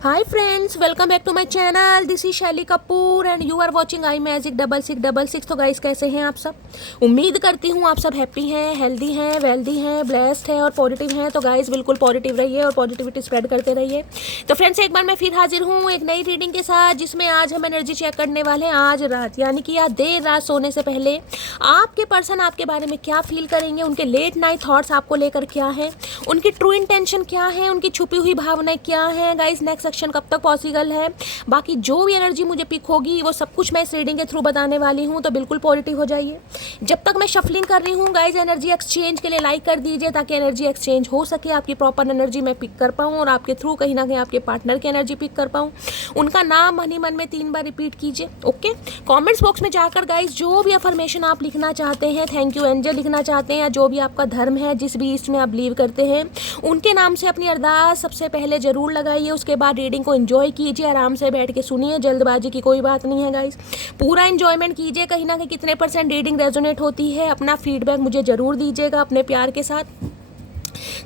Hi friends, welcome back to my channel. This is Shaili Kapoor and you are watching I magic 6666। तो guys, कैसे हैं आप सब? उम्मीद करती हूँ आप सब हैप्पी हैं, हेल्दी हैं, वेल्दी हैं, ब्लेस्ड हैं और पॉजिटिव हैं। तो गाइस, बिल्कुल पॉजिटिव रहिए और पॉजिटिविटी स्प्रेड करते रहिए। तो फ्रेंड्स, एक बार मैं फिर हाजिर हूँ एक नई रीडिंग के साथ, जिसमें आज हम एनर्जी चेक करने वाले हैं। आज रात यानी कि आज देर रात सोने से पहले आपके पर्सन आपके बारे में क्या फील करेंगे, उनके लेट नाइट थॉट्स आपको लेकर क्या है, उनकी ट्रू इंटेंशन क्या है, उनकी छुपी हुई भावनाएं क्या है। गाइस, नेक्स्ट सेक्शन कब तक पॉसिबल है, बाकी जो भी एनर्जी मुझे पिक होगी वो सब कुछ मैं इस रीडिंग के थ्रू बताने वाली हूँ। तो बिल्कुल पॉजिटिव हो जाइए। जब तक मैं शफलिंग कर रही हूँ गाइस, एनर्जी एक्सचेंज के लिए लाइक कर दीजिए, ताकि एनर्जी एक्सचेंज हो सके, आपकी प्रॉपर एनर्जी मैं पिक कर पाऊँ और आपके थ्रू कहीं ना कहीं आपके पार्टनर की एनर्जी पिक कर पाऊँ। उनका नाम मन ही मन में 3 बार रिपीट कीजिए। ओके, कॉमेंट्स बॉक्स में जाकर गाइस जो भी अफर्मेशन आप लिखना चाहते हैं, थैंक यू एंजल लिखना चाहते हैं, या जो भी आपका धर्म है, जिस भी ईस्ट में आप बिलीव करते हैं, उनके नाम से अपनी अरदास सबसे पहले जरूर लगाइए। उसके बाद रीडिंग को एंजॉय कीजिए, आराम से बैठ के सुनिए, जल्दबाजी की कोई बात नहीं है गाइस। पूरा एंजॉयमेंट कीजिए। कहीं ना कहीं कितने % रीडिंग रेजोनेट होती है, अपना फीडबैक मुझे जरूर दीजिएगा अपने प्यार के साथ।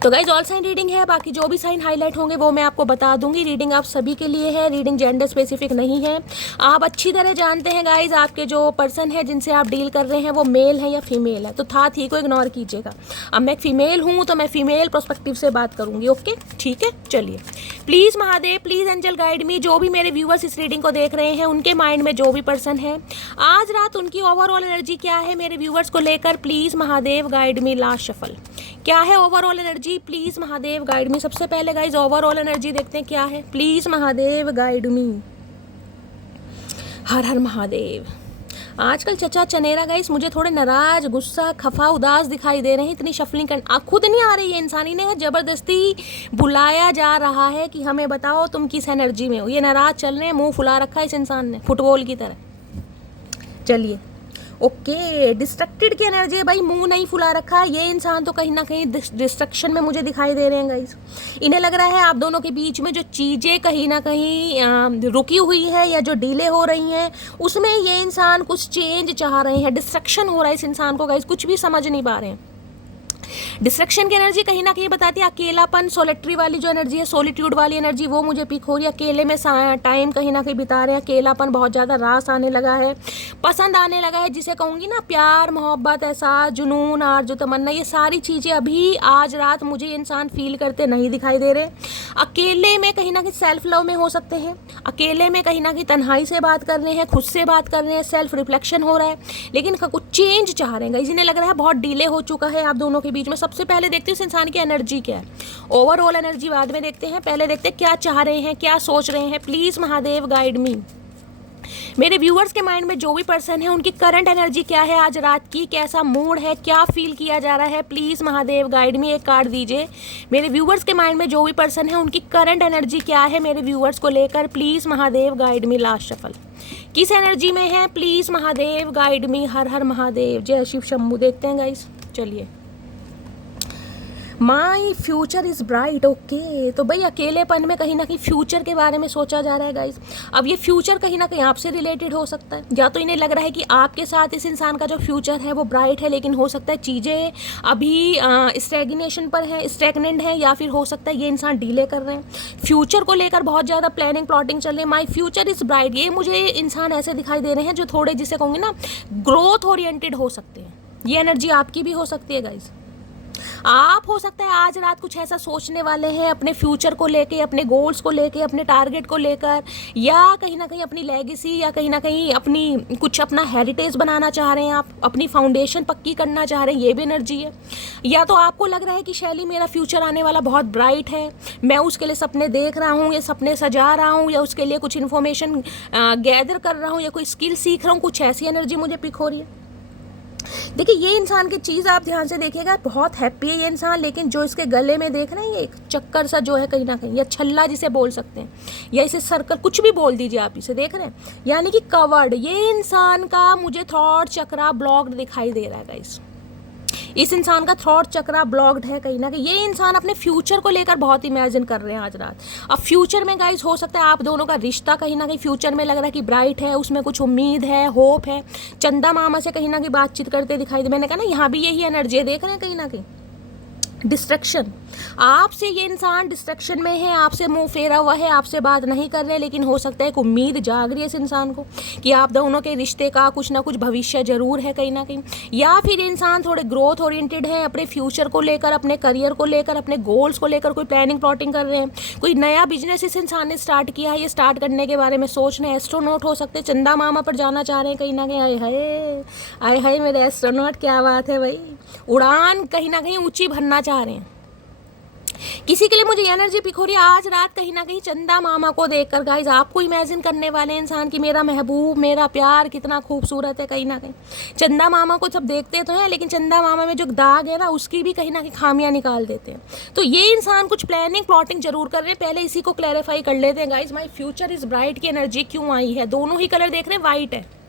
तो गाइज, ऑल साइन रीडिंग है, बाकी जो भी साइन हाईलाइट होंगे वो मैं आपको बता दूंगी। रीडिंग आप सभी के लिए है, रीडिंग जेंडर स्पेसिफिक नहीं है। आप अच्छी तरह जानते हैं गाइज, आपके जो पर्सन है जिनसे आप डील कर रहे हैं वो मेल है या फीमेल है। तो था थी को इग्नोर कीजिएगा। अब मैं फीमेल हूँ तो मैं फीमेल प्रोस्पेक्टिव से बात करूंगी। ओके, ठीक है, चलिए। Please Mahadev, please angel guide me. जो भी मेरे व्यूअर्स इस रीडिंग को देख रहे हैं, उनके माइंड में जो भी पर्सन है, आज रात उनकी ओवरऑल एनर्जी क्या है मेरे व्यूअर्स को लेकर। Please Mahadev guide me. Last shuffle क्या है overall energy, please Mahadev guide me. सबसे पहले गाइज ओवरऑल एनर्जी देखते हैं क्या है। Please Mahadev guide me. हर हर महादेव। आजकल चचा चनेरा गाइस मुझे थोड़े नाराज, गुस्सा, खफा, उदास दिखाई दे रहे हैं। इतनी शफलिंग कर खुद नहीं आ रही है, इंसानी ने जबरदस्ती बुलाया जा रहा है कि हमें बताओ तुम किस एनर्जी में हो। ये नाराज चल रहे हैं, मुंह फुला रखा है इस इंसान ने फुटबॉल की तरह। चलिए, ओके, डिस्ट्रक्टेड की एनर्जी है भाई, मुंह नहीं फुला रखा है। ये इंसान तो कहीं ना कहीं डिस्ट्रक्शन में मुझे दिखाई दे रहे हैं गाइस। इन्हें लग रहा है आप दोनों के बीच में जो चीज़ें कहीं ना कहीं रुकी हुई है या जो डीले हो रही हैं, उसमें ये इंसान कुछ चेंज चाह रहे हैं। डिस्ट्रक्शन हो रहा है इस इंसान को गाइस, कुछ भी समझ नहीं पा रहे हैं। डिस्ट्रक्शन की एनर्जी कहीं ना कहीं बताती है अकेलापन, सोलिटरी वाली जो एनर्जी है, सोलिट्यूड वाली एनर्जी, वो मुझे पिक हो रही है। अकेले में टाइम कहीं ना कहीं बिता रहे हैं, अकेलापन बहुत ज़्यादा रास आने लगा है, पसंद आने लगा है, जिसे कहूँगी ना प्यार, मोहब्बत, एहसास, जुनून, आरज़ू, तमन्ना, ये सारी चीज़ें अभी आज रात मुझे इंसान फील करते नहीं दिखाई दे रहे। अकेले में कहीं ना कहीं सेल्फ लव में हो सकते हैं, अकेले में कहीं ना कहीं तन्हाई से बात कर रहे हैं, खुद से बात कर रहे हैं, सेल्फ रिफ्लेक्शन हो रहा है, लेकिन कुछ चेंज चाह रहे हैं। इन्हें लग रहा है बहुत डिले हो चुका है आप दोनों के बीच में। सबसे पहले देखते हैं इस इंसान की एनर्जी क्या है। ओवरऑल एनर्जी बाद में देखते हैं, पहले देखते हैं क्या चाह रहे हैं, क्या सोच रहे हैं। प्लीज महादेव गाइड मी। मेरे व्यूअर्स के माइंड में जो भी पर्सन है, उनकी करंट एनर्जी क्या है आज रात की, कैसा मूड है, क्या फील किया जा रहा है। प्लीज महादेव गाइड मी। एक कार्ड दीजिए। मेरे व्यूअर्स के माइंड में जो भी पर्सन है, उनकी करंट एनर्जी क्या है मेरे व्यूअर्स को लेकर। Please Mahadev guide me. Last shuffle किस एनर्जी में है, प्लीज महादेव गाइड मी। हर हर महादेव, जय शिव शंभू। देखते हैं गाइस, चलिए। My future is bright. Okay, तो भाई अकेलेपन में कहीं ना कहीं फ्यूचर के बारे में सोचा जा रहा है गाइस। अब ये फ्यूचर कहीं ना कहीं आपसे रिलेटेड हो सकता है, या तो इन्हें लग रहा है कि आपके साथ इस इंसान का जो फ्यूचर है वो ब्राइट है, लेकिन हो सकता है चीज़ें अभी स्टैग्नेशन पर है, स्टैग्नेंट है, या फिर हो सकता है ये इंसान डीले कर रहे हैं। फ्यूचर को लेकर बहुत ज़्यादा प्लानिंग प्लॉटिंग चल रही है। माई फ्यूचर इज़ ब्राइट, ये मुझे इंसान ऐसे दिखाई दे रहे हैं जो थोड़े, जिसे कहूँगी ना, ग्रोथ ओरिएंटेड हो सकते हैं। ये एनर्जी आपकी भी हो सकती है गाइस। आप हो सकता है आज रात कुछ ऐसा सोचने वाले हैं अपने फ्यूचर को लेके, अपने गोल्स को लेके, अपने टारगेट को लेकर, या कहीं ना कहीं अपनी लेगेसी, या कहीं ना कहीं अपनी कुछ अपना हेरिटेज बनाना चाह रहे हैं, आप अपनी फाउंडेशन पक्की करना चाह रहे हैं। ये भी एनर्जी है। या तो आपको लग रहा है कि शैली मेरा फ्यूचर आने वाला बहुत ब्राइट है, मैं उसके लिए सपने देख रहा हूँ, या सपने सजा रहा हूँ, या उसके लिए कुछ इन्फॉर्मेशन गैदर कर रहा हूँ, या कोई स्किल सीख रहा हूँ। कुछ ऐसी एनर्जी मुझे पिक हो रही है। देखिए, ये इंसान की चीज़ आप ध्यान से देखिएगा, बहुत हैप्पी है ये इंसान, लेकिन जो इसके गले में देख रहे हैं, ये एक चक्कर सा जो है कहीं ना कहीं, या छल्ला जिसे बोल सकते हैं, या इसे सर्कल, कुछ भी बोल दीजिए आप, इसे देख रहे हैं, यानी कि कवर्ड। ये इंसान का मुझे थॉट चक्रा ब्लॉक्ड दिखाई दे रहा है गाइस। इस इंसान का थॉट चक्रा ब्लॉक्ड है कहीं ना कहीं। ये इंसान अपने फ्यूचर को लेकर बहुत इमेजिन कर रहे हैं आज रात। अब फ्यूचर में गाइस हो सकता है आप दोनों का रिश्ता कहीं ना कहीं फ्यूचर में लग रहा है कि ब्राइट है, उसमें कुछ उम्मीद है, होप है। चंदा मामा से कहीं ना कहीं बातचीत करते दिखाई दे। मैंने कहा ना, यहाँ भी यही एनर्जी है, देख रहे हैं कहीं ना कहीं। डिस्ट्रक्शन, आपसे ये इंसान डिस्ट्रक्शन में है, आपसे मुंह फेरा हुआ है, आपसे बात नहीं कर रहे, लेकिन हो सकता है एक उम्मीद जाग रही है इस इंसान को कि आप दोनों के रिश्ते का कुछ ना कुछ भविष्य जरूर है कहीं ना कहीं। या फिर इंसान थोड़े ग्रोथ ओरिएंटेड है, अपने फ्यूचर को लेकर, अपने करियर को लेकर, अपने गोल्स को लेकर कोई प्लानिंग प्लॉटिंग कर रहे हैं, कोई नया बिजनेस इस इंसान ने स्टार्ट किया है, ये स्टार्ट करने के बारे में सोच रहे हैं। एस्ट्रोनॉट हो सकते हैं, चंदा मामा पर जाना चाह रहे हैं कहीं ना कहीं। आए हाय, आए हाय मेरे एस्ट्रोनॉट, क्या बात है भाई, उड़ान कहीं ना कहीं ऊंची भरना चाह रहे हैं। किसी के लिए मुझे एनर्जी पिक हो रही है आज रात कहीं ना कहीं चंदा मामा को देखकर। गाइज आपको इमेजिन करने वाले इंसान की मेरा महबूब, मेरा प्यार कितना खूबसूरत है कहीं ना कहीं। चंदा मामा को सब देखते तो हैं, लेकिन चंदा मामा में जो दाग है ना, उसकी भी कहीं ना कहीं खामियां निकाल देते हैं। तो ये इंसान कुछ प्लानिंग प्लॉटिंग जरूर कर रहे हैं। पहले इसी को क्लैरिफाई कर लेते हैं guys. My future is bright की एनर्जी क्यों आई है? दोनों ही कलर देख रहे हैं, वाइट है,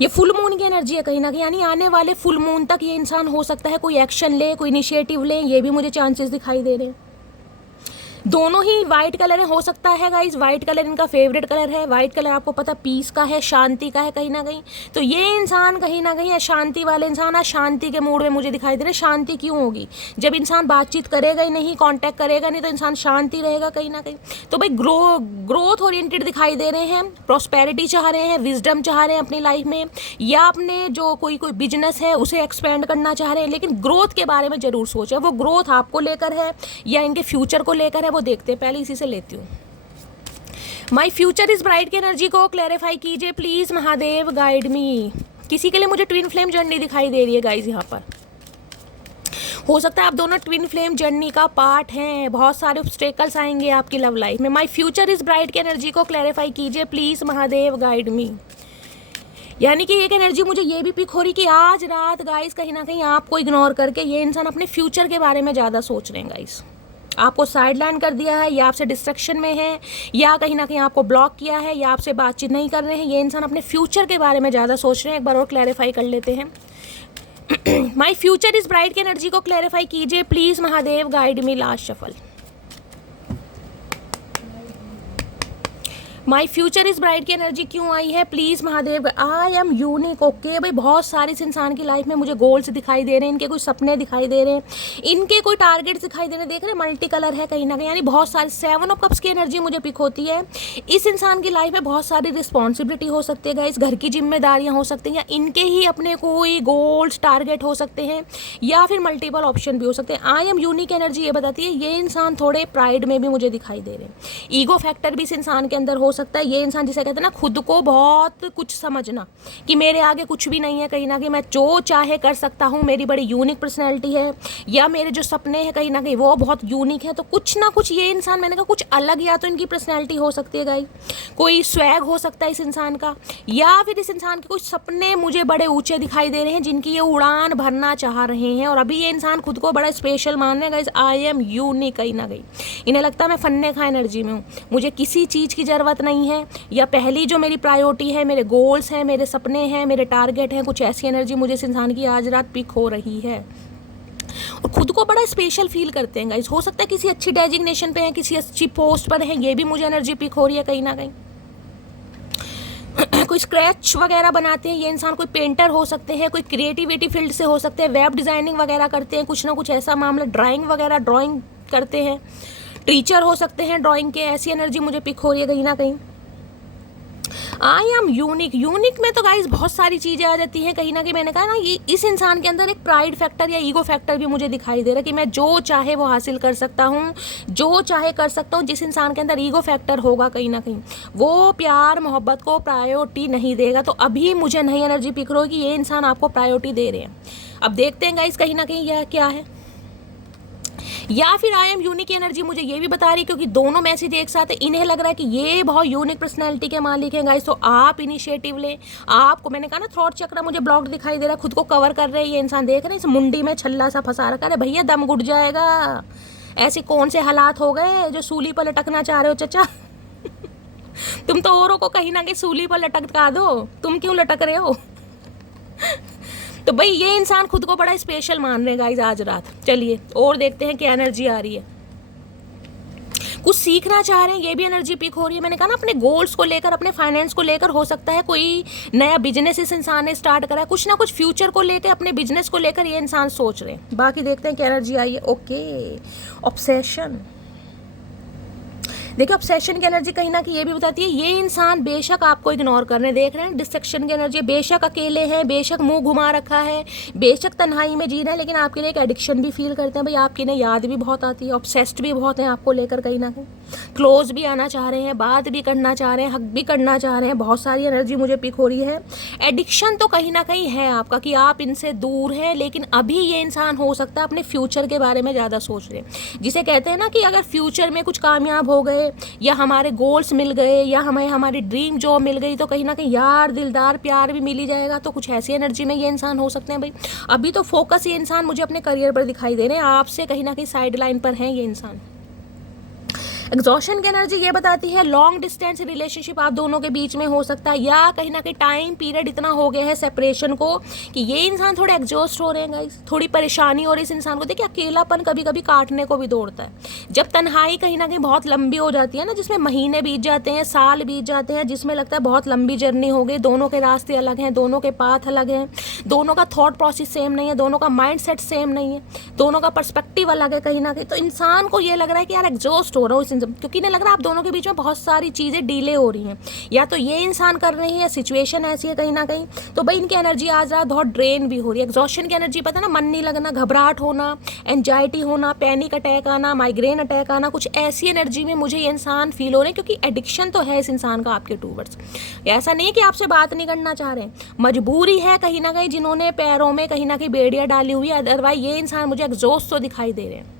ये फुल मून की एनर्जी है कहीं ना कहीं, यानी आने वाले फुल मून तक ये इंसान हो सकता है कोई एक्शन ले, कोई इनिशिएटिव ले, ये भी मुझे चांसेस दिखाई दे रहे हैं। दोनों ही वाइट कलर है, हो सकता है गाइज वाइट कलर इनका फेवरेट कलर है। वाइट कलर आपको पता पीस का है, शांति का है कहीं ना कहीं। तो ये इंसान कहीं ना कहीं अशांति वाले इंसान, अशांति के मूड में मुझे दिखाई दे रहे। शांति क्यों होगी? जब इंसान बातचीत करेगा ही नहीं, कांटेक्ट करेगा नहीं, तो इंसान शांति रहेगा कहीं ना कहीं। तो भाई ग्रोथ ओरिएंटेड दिखाई दे रहे हैं, प्रॉस्पेरिटी चाह रहे हैं, विजडम चाह रहे हैं अपनी लाइफ में, या अपने जो कोई बिजनेस है उसे एक्सपेंड करना चाह रहे हैं, लेकिन ग्रोथ के बारे में जरूर सोचें। वो ग्रोथ आपको लेकर है या इनके फ्यूचर को लेकर है, वो देखते हैं। पहले इसी से लेती हूँ। माई फ्यूचर इज ब्राइट की एनर्जी को क्लैरिफाई कीजिए प्लीज, महादेव गाइड मी। किसी के लिए मुझे ट्विन फ्लेम जर्नी दिखाई दे रही है गाइज। यहाँ पर हो सकता है आप दोनों ट्विन फ्लेम जर्नी का पार्ट हैं, बहुत सारे ऑब्स्टेकल्स आएंगे आपकी लव लाइफ में। माई फ्यूचर इज ब्राइट की एनर्जी को क्लैरिफाई कीजिए प्लीज, महादेव गाइड मी। यानी कि एक एनर्जी मुझे ये भी पिक हो रही कि आज रात गाइस कहीं ना कहीं आपको इग्नोर करके ये इंसान अपने फ्यूचर के बारे में ज़्यादा सोच रहे हैं गाइस। आपको साइडलाइन कर दिया है, या आपसे डिस्ट्रक्शन में है, या कहीं ना कहीं आपको ब्लॉक किया है, या आपसे बातचीत नहीं कर रहे हैं। ये इंसान अपने फ्यूचर के बारे में ज़्यादा सोच रहे हैं। एक बार और क्लैरिफाई कर लेते हैं। माई फ्यूचर इज ब्राइट की एनर्जी को क्लैरिफाई कीजिए please, Mahadev guide me. Last shuffle. My future is bright की एनर्जी क्यों आई है please, Mahadev. I am unique. Okay भाई, बहुत सारे इस इंसान की लाइफ में मुझे गोल्स दिखाई दे रहे हैं, इनके कुछ सपने दिखाई दे रहे हैं, इनके कोई टारगेट्स दिखाई दे रहे हैं। देख रहे हैं मल्टी कलर है कहीं ना कहीं, यानी बहुत सारे 7 ऑफ कप्स की एनर्जी मुझे पिक होती है। इस इंसान की लाइफ में बहुत सारी रिस्पॉन्सिबिलिटी हो सकती है गाइस, घर की जिम्मेदारियां हो सकती हैं, या इनके ही अपने कोई गोल्स टारगेट हो सकते हैं, या फिर मल्टीपल ऑप्शन भी हो सकते हैं। आई एम यूनिक एनर्जी ये बताती है ये इंसान थोड़े प्राइड में भी मुझे दिखाई दे रहे हैं। ईगो फैक्टर भी इस इंसान के अंदर हो सकता है। ये इंसान जिसे कहते हैं ना खुद को बहुत कुछ समझना कि मेरे आगे कुछ भी नहीं है, कहीं ना कहीं मैं जो चाहे कर सकता हूँ, मेरी बड़ी यूनिक पर्सनैलिटी है, या मेरे जो सपने हैं कहीं ना कहीं वो बहुत यूनिक है। तो कुछ ना कुछ ये इंसान, मैंने कहा कुछ अलग, या तो इनकी पर्सनैलिटी हो सकती है गाइस, कोई स्वैग हो सकता है इस इंसान का, या फिर इस इंसान के कुछ सपने मुझे बड़े ऊंचे दिखाई दे रहे हैं जिनकी ये उड़ान भरना चाह रहे हैं। और अभी ये इंसान खुद को बड़ा स्पेशल मान रहे हैं गाइस। आई एम यूनिक कहीं ना कहीं इन्हें लगता है मैं फन्ने खा एनर्जी में हूँ, मुझे किसी चीज़ की ज़रूरत नहीं है, या पहली जो मेरी प्रायोरिटी है मेरे गोल्स हैं, मेरे सपने हैं, मेरे टारगेट हैं। कुछ ऐसी एनर्जी मुझे इस इंसान की आज रात पिक हो रही है। और खुद को बड़ा स्पेशल फील करते हैं गाइस। हो सकता है किसी अच्छी डेजिग्नेशन पे हैं, किसी अच्छी पोस्ट पर हैं, ये भी मुझे एनर्जी पिक हो रही है कहीं ना कहीं। कोई स्क्रैच वगैरह बनाते हैं ये इंसान, कोई पेंटर हो सकते हैं, कोई क्रिएटिविटी फील्ड से हो सकते हैं, वेब डिज़ाइनिंग वगैरह करते हैं, कुछ ना कुछ ऐसा मामला, ड्राइंग वगैरह ड्राइंग करते हैं, टीचर हो सकते हैं ड्राइंग के। ऐसी एनर्जी मुझे पिक हो रही है कहीं ना कहीं। I am unique. यूनिक में तो गाइस बहुत सारी चीज़ें आ जाती हैं कहीं ना कहीं। मैंने कहा ना ये इस इंसान के अंदर एक प्राइड फैक्टर या ईगो फैक्टर भी मुझे दिखाई दे रहा है कि मैं जो चाहे वो हासिल कर सकता हूँ, जो चाहे कर सकता हूँ। जिस इंसान के अंदर ईगो फैक्टर होगा कहीं ना कहीं वो प्यार मोहब्बत को प्रायोरिटी नहीं देगा। तो अभी मुझे नई एनर्जी पिक रही है कि ये इंसान आपको प्रायोरिटी दे रहे हैं। अब देखते हैं गाइस कहीं ना कहीं यह क्या है। या फिर आई एम यूनिक एनर्जी मुझे ये भी बता रही है, क्योंकि दोनों मैसेज एक साथ है, इन्हें लग रहा है कि ये बहुत यूनिक पर्सनैलिटी के मालिक हैं गाइस। तो आप इनिशिएटिव लें। आपको मैंने कहा ना थ्रॉट चक्र मुझे ब्लॉक दिखाई दे रहा है, खुद को कवर कर रहे हैं ये इंसान। देख रहे हैं इस मुंडी में छल्ला सा फंसा रखा है। भैया दम घुट जाएगा। ऐसे कौन से हालात हो गए जो सूली पर लटकना चाह रहे हो चचा? तुम तो औरों को कहीं ना कहीं सूली पर लटका दो, तुम क्यों लटक रहे हो? तो भाई ये इंसान खुद को बड़ा स्पेशल मान रहे हैं गाइस आज रात। चलिए और देखते हैं क्या एनर्जी आ रही है। कुछ सीखना चाह रहे हैं, ये भी एनर्जी पिक हो रही है। मैंने कहा ना, अपने गोल्स को लेकर, अपने फाइनेंस को लेकर, हो सकता है कोई नया बिजनेस इस इंसान ने स्टार्ट करा है, कुछ ना कुछ फ्यूचर को लेकर, अपने बिजनेस को लेकर ये इंसान सोच रहे हैं। बाकी देखते हैं क्या एनर्जी आई है। Okay, obsession. देखिए, ऑब्सेशन की एनर्जी कहीं ना कहीं ये भी बताती है ये इंसान बेशक आपको इग्नोर कर रहे हैं, देख रहे हैं डिस्ट्रक्शन की एनर्जी, बेशक अकेले हैं, बेशक मुंह घुमा रखा है, बेशक तन्हाई में जी रहे हैं, लेकिन आपके लिए एक एडिक्शन भी फील करते हैं। भाई आपकी ना याद भी बहुत आती है, ऑब्सेस्ड भी बहुत हैं आपको लेकर, कहीं ना कहीं क्लोज भी आना चाह रहे हैं, बात भी करना चाह रहे हैं, हक भी करना चाह रहे हैं। बहुत सारी एनर्जी मुझे पिक हो रही है। एडिक्शन तो कहीं ना कहीं है आपका कि आप इनसे दूर हैं, लेकिन अभी ये इंसान हो सकता है अपने फ्यूचर के बारे में ज़्यादा सोच रहे हैं। जिसे कहते हैं ना कि अगर फ्यूचर में कुछ कामयाब हो गए, या हमारे गोल्स मिल गए, या हमें हमारी ड्रीम जॉब मिल गई, तो कहीं ना कहीं यार दिलदार प्यार भी मिल ही जाएगा। तो कुछ ऐसी एनर्जी में ये इंसान हो सकते हैं। भाई अभी तो फोकस ये इंसान मुझे अपने करियर पर दिखाई दे रहे हैं, आपसे कहीं ना कहीं साइड लाइन पर हैं ये इंसान। एग्जॉशन की एनर्जी ये बताती है लॉन्ग डिस्टेंस रिलेशनशिप आप दोनों के बीच में हो सकता है, या कहीं ना कहीं टाइम पीरियड इतना हो गया है सेपरेशन को कि ये इंसान थोड़े एग्जॉस्ट हो रहे हैं गाइस, थोड़ी परेशानी और इस इंसान को। देखिए, अकेलापन कभी कभी काटने को भी दौड़ता है। जब तन्हाई कहीं ना कहीं बहुत लंबी हो जाती है ना, जिसमें महीने बीत जाते हैं, साल बीत जाते हैं, जिसमें लगता है बहुत लंबी जर्नी हो गई, दोनों के रास्ते अलग हैं, दोनों के पाथ अलग हैं, दोनों का थॉट प्रोसेस सेम नहीं है, दोनों का माइंड सेट सेम नहीं है, दोनों का पर्सपेक्टिव अलग है कहीं ना कहीं। तो इंसान को ये लग रहा है कि यार एग्जॉस्ट हो रहा हूँ, क्योंकि इन्हें लग रहा है आप दोनों के बीच में बहुत सारी चीज़ें डिले हो रही हैं, या तो ये इंसान कर रहे हैं, या सिचुएशन ऐसी है कहीं ना कहीं। तो भाई इनकी एनर्जी आज रात बहुत ड्रेन भी हो रही है। एग्जॉशन की एनर्जी पता है ना, मन नहीं लगना, घबराहट होना, एंजाइटी होना, पैनिक अटैक आना, माइग्रेन अटैक आना, कुछ ऐसी एनर्जी में मुझे ये इंसान फील हो रहे हैं, क्योंकि एडिक्शन तो है इस इंसान का आपके टूवर्ड्स। ऐसा नहीं कि आपसे बात नहीं करना चाह रहे हैं, मजबूरी है कहीं ना कहीं, जिन्होंने पैरों में कहीं ना कहीं बेड़ियाँ डाली हुई है। अदरवाइज ये इंसान मुझे एग्जॉस्ट तो दिखाई दे रहे हैं।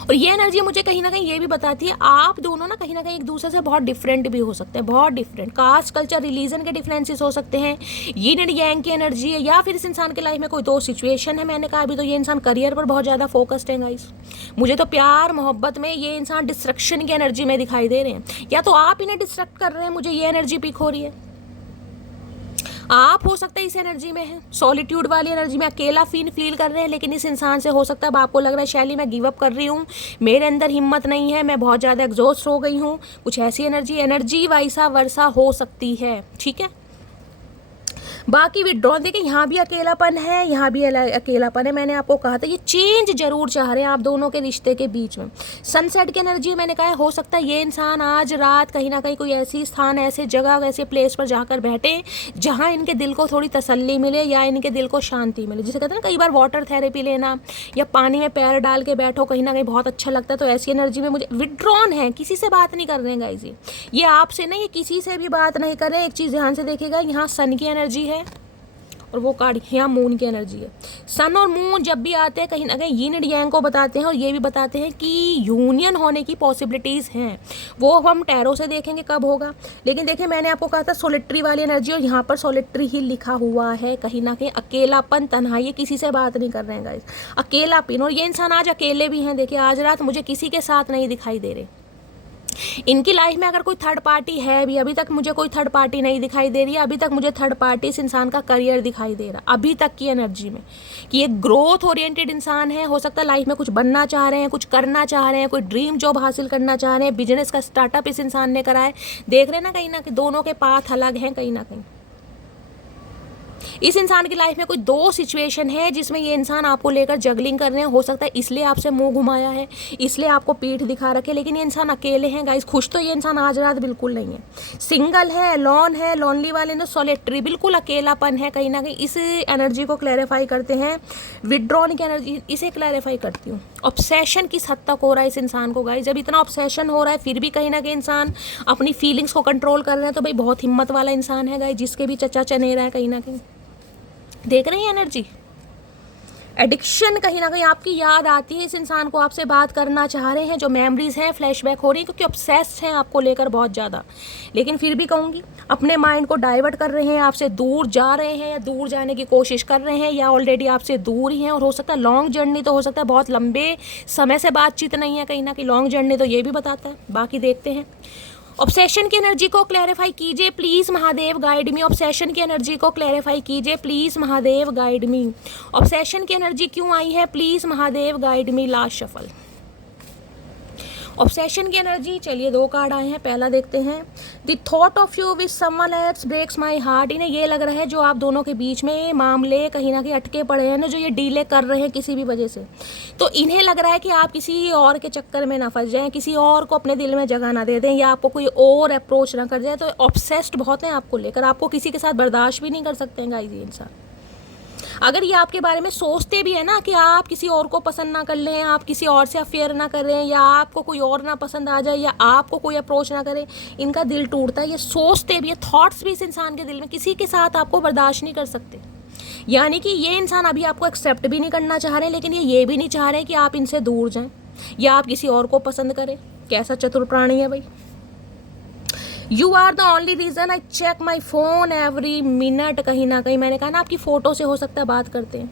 और ये एनर्जी मुझे कहीं ना कहीं ये भी बताती है आप दोनों ना कहीं एक दूसरे से बहुत डिफरेंट भी हो सकते हैं, बहुत डिफरेंट। कास्ट, कल्चर, रिलीजन के डिफरेंसेस हो सकते हैं। यिन एंड यांग की एनर्जी है, या फिर इस इंसान के लाइफ में कोई दो सिचुएशन है। मैंने कहा अभी तो ये इंसान करियर पर बहुत ज़्यादा फोकस्ड है गाइस। मुझे तो प्यार मोहब्बत में ये इंसान डिस्ट्रक्शन की एनर्जी में दिखाई दे रहे हैं, या तो आप इन्हें डिस्ट्रक्ट कर रहे हैं, मुझे ये एनर्जी पिक हो रही है। आप हो सकता है इस एनर्जी में है, सॉलिट्यूड वाली एनर्जी में अकेला फील कर रहे हैं, लेकिन इस इंसान से हो सकता है अब आपको लग रहा है शैली मैं गिव अप कर रही हूँ, मेरे अंदर हिम्मत नहीं है, मैं बहुत ज़्यादा एग्जॉस्ट हो गई हूँ। कुछ ऐसी एनर्जी वैसा वर्षा हो सकती है, ठीक है। बाकी विड्रॉल देखिए, यहाँ भी अकेलापन है, यहाँ भी अकेलापन है। मैंने आपको कहा था ये चेंज जरूर चाह रहे हैं आप दोनों के रिश्ते के बीच में। सनसेट की एनर्जी मैंने कहा है, हो सकता है ये इंसान आज रात कहीं ना कहीं कोई ऐसी स्थान, ऐसे जगह, ऐसे प्लेस पर जाकर बैठे जहाँ इनके दिल को थोड़ी तसल्ली मिले, या इनके दिल को शांति मिले। जिसे कहते हैं ना कई बार वाटर थेरेपी लेना, या पानी में पैर डाल के बैठो, कहीं ना कहीं बहुत अच्छा लगता है। तो ऐसी एनर्जी में मुझे विड्रॉन है, किसी से बात नहीं कर रहे हैं गाइस, ये आपसे नहीं, ये किसी से भी बात नहीं कर रहे हैं। एक चीज़ ध्यान से देखिएगा, यहाँ सन की एनर्जी है और वो कार्ड यहाँ मून की एनर्जी है। सन और मून जब भी आते हैं कहीं ना कहीं यिन एंड यांग को बताते हैं, और ये भी बताते हैं कि यूनियन होने की पॉसिबिलिटीज़ हैं। वो हम टैरो से देखेंगे कब होगा। लेकिन देखिए, मैंने आपको कहा था सोलिट्री वाली एनर्जी, और यहाँ पर सोलिट्री ही लिखा हुआ है। कहीं ना कहीं अकेलापन, तन्हाई, ये किसी से बात नहीं कर रहे हैं गाइस, अकेलापन। और ये इंसान आज अकेले भी हैं। देखिए, आज रात मुझे किसी के साथ नहीं दिखाई दे रहे। इनकी लाइफ में अगर कोई थर्ड पार्टी है भी, अभी तक मुझे कोई थर्ड पार्टी नहीं दिखाई दे रही है। अभी तक मुझे थर्ड पार्टी इस इंसान का करियर दिखाई दे रहा, अभी तक की एनर्जी में, कि ये ग्रोथ ओरिएंटेड इंसान है। हो सकता है लाइफ में कुछ बनना चाह रहे हैं, कुछ करना चाह रहे हैं, कोई ड्रीम जॉब हासिल करना चाह रहे हैं, बिजनेस का स्टार्टअप इस इंसान ने करा है। देख रहे हैं ना, कहीं ना कहीं दोनों के पाथ अलग हैं। कहीं ना कहीं इस इंसान की लाइफ में कोई दो सिचुएशन है जिसमें ये इंसान आपको लेकर जगलिंग कर रहे हैं। हो सकता है इसलिए आपसे मुंह घुमाया है, इसलिए आपको पीठ दिखा रखे, लेकिन ये इंसान अकेले हैं गाइस। खुश तो ये इंसान आज रात बिल्कुल नहीं है, सिंगल है, लॉन है, लॉनली वाले ने सॉलिटरी, बिल्कुल अकेलापन है कहीं ना कहीं। इस एनर्जी को क्लैरिफाई करते हैं, विड्रॉन की एनर्जी, इसे क्लैरिफाई करती हूँ। ऑब्सेशन किस हद तक हो रहा है इस इंसान को गाइस। जब इतना ऑब्सेशन हो रहा है फिर भी कहीं ना कहीं इंसान अपनी फीलिंग्स को कंट्रोल कर रहे हैं, तो भाई बहुत हिम्मत वाला इंसान है गाइस, जिसके भी चचा चनेरा है कहीं ना कहीं। देख रहे हैं एनर्जी। एडिक्शन कहीं ना कहीं आपकी याद आती है, इस इंसान को आपसे बात करना चाह रहे हैं, जो मेमोरीज हैं फ्लैशबैक हो रही है, क्योंकि ऑब्सेस्ड हैं आपको लेकर बहुत ज़्यादा। लेकिन फिर भी कहूँगी, अपने माइंड को डाइवर्ट कर रहे हैं, आपसे दूर जा रहे हैं, या दूर जाने की कोशिश कर रहे हैं, या ऑलरेडी आपसे दूर ही हैं। और हो सकता है लॉन्ग जर्नी, तो हो सकता है बहुत लंबे समय से बातचीत नहीं है कहीं ना कहीं, लॉन्ग जर्नी तो ये भी बताता है। बाकी देखते हैं। ऑब्सेशन की एनर्जी को क्लैरिफाई कीजिए please Mahadev, guide me. Obsession की एनर्जी को क्लैरिफाई कीजिए please Mahadev, guide me. Obsession की एनर्जी क्यों आई है, please Mahadev guide me. Last shuffle. Obsession की एनर्जी, चलिए 2 कार्ड आए हैं, पहला देखते हैं। The thought of you with someone else breaks my heart. इन्हें ये लग रहा है जो आप दोनों के बीच में मामले कहीं ना कहीं अटके पड़े हैं ना, जो ये डीले कर रहे हैं किसी भी वजह से, तो इन्हें लग रहा है कि आप किसी और के चक्कर में ना फंस जाएं, किसी और को अपने दिल में जगह ना दे दें, या आपको कोई और अप्रोच ना कर जाए। तो ऑब्सेस्ड बहुत हैं आपको लेकर, आपको किसी के साथ बर्दाश्त भी नहीं कर सकते हैं गाइस ये इंसान। अगर ये आपके बारे में सोचते भी है ना कि आप किसी और को पसंद ना कर लें, आप किसी और से अफेयर ना करें, या आपको कोई और ना पसंद आ जाए, या आपको कोई अप्रोच ना करे, इनका दिल टूटता है। ये सोचते भी है, थॉट्स भी इस इंसान के दिल में, किसी के साथ आपको बर्दाश्त नहीं कर सकते। यानी कि ये इंसान अभी आपको एक्सेप्ट भी नहीं करना चाह रहे, लेकिन ये भी नहीं चाह रहे कि आप इनसे दूर जाएं या आप किसी और को पसंद करें। कैसा चतुर प्राणी है भाई। You are the only reason I check my phone every minute. कहीं ना कहीं मैंने कहा ना, आपकी फ़ोटो से हो सकता है बात करते हैं,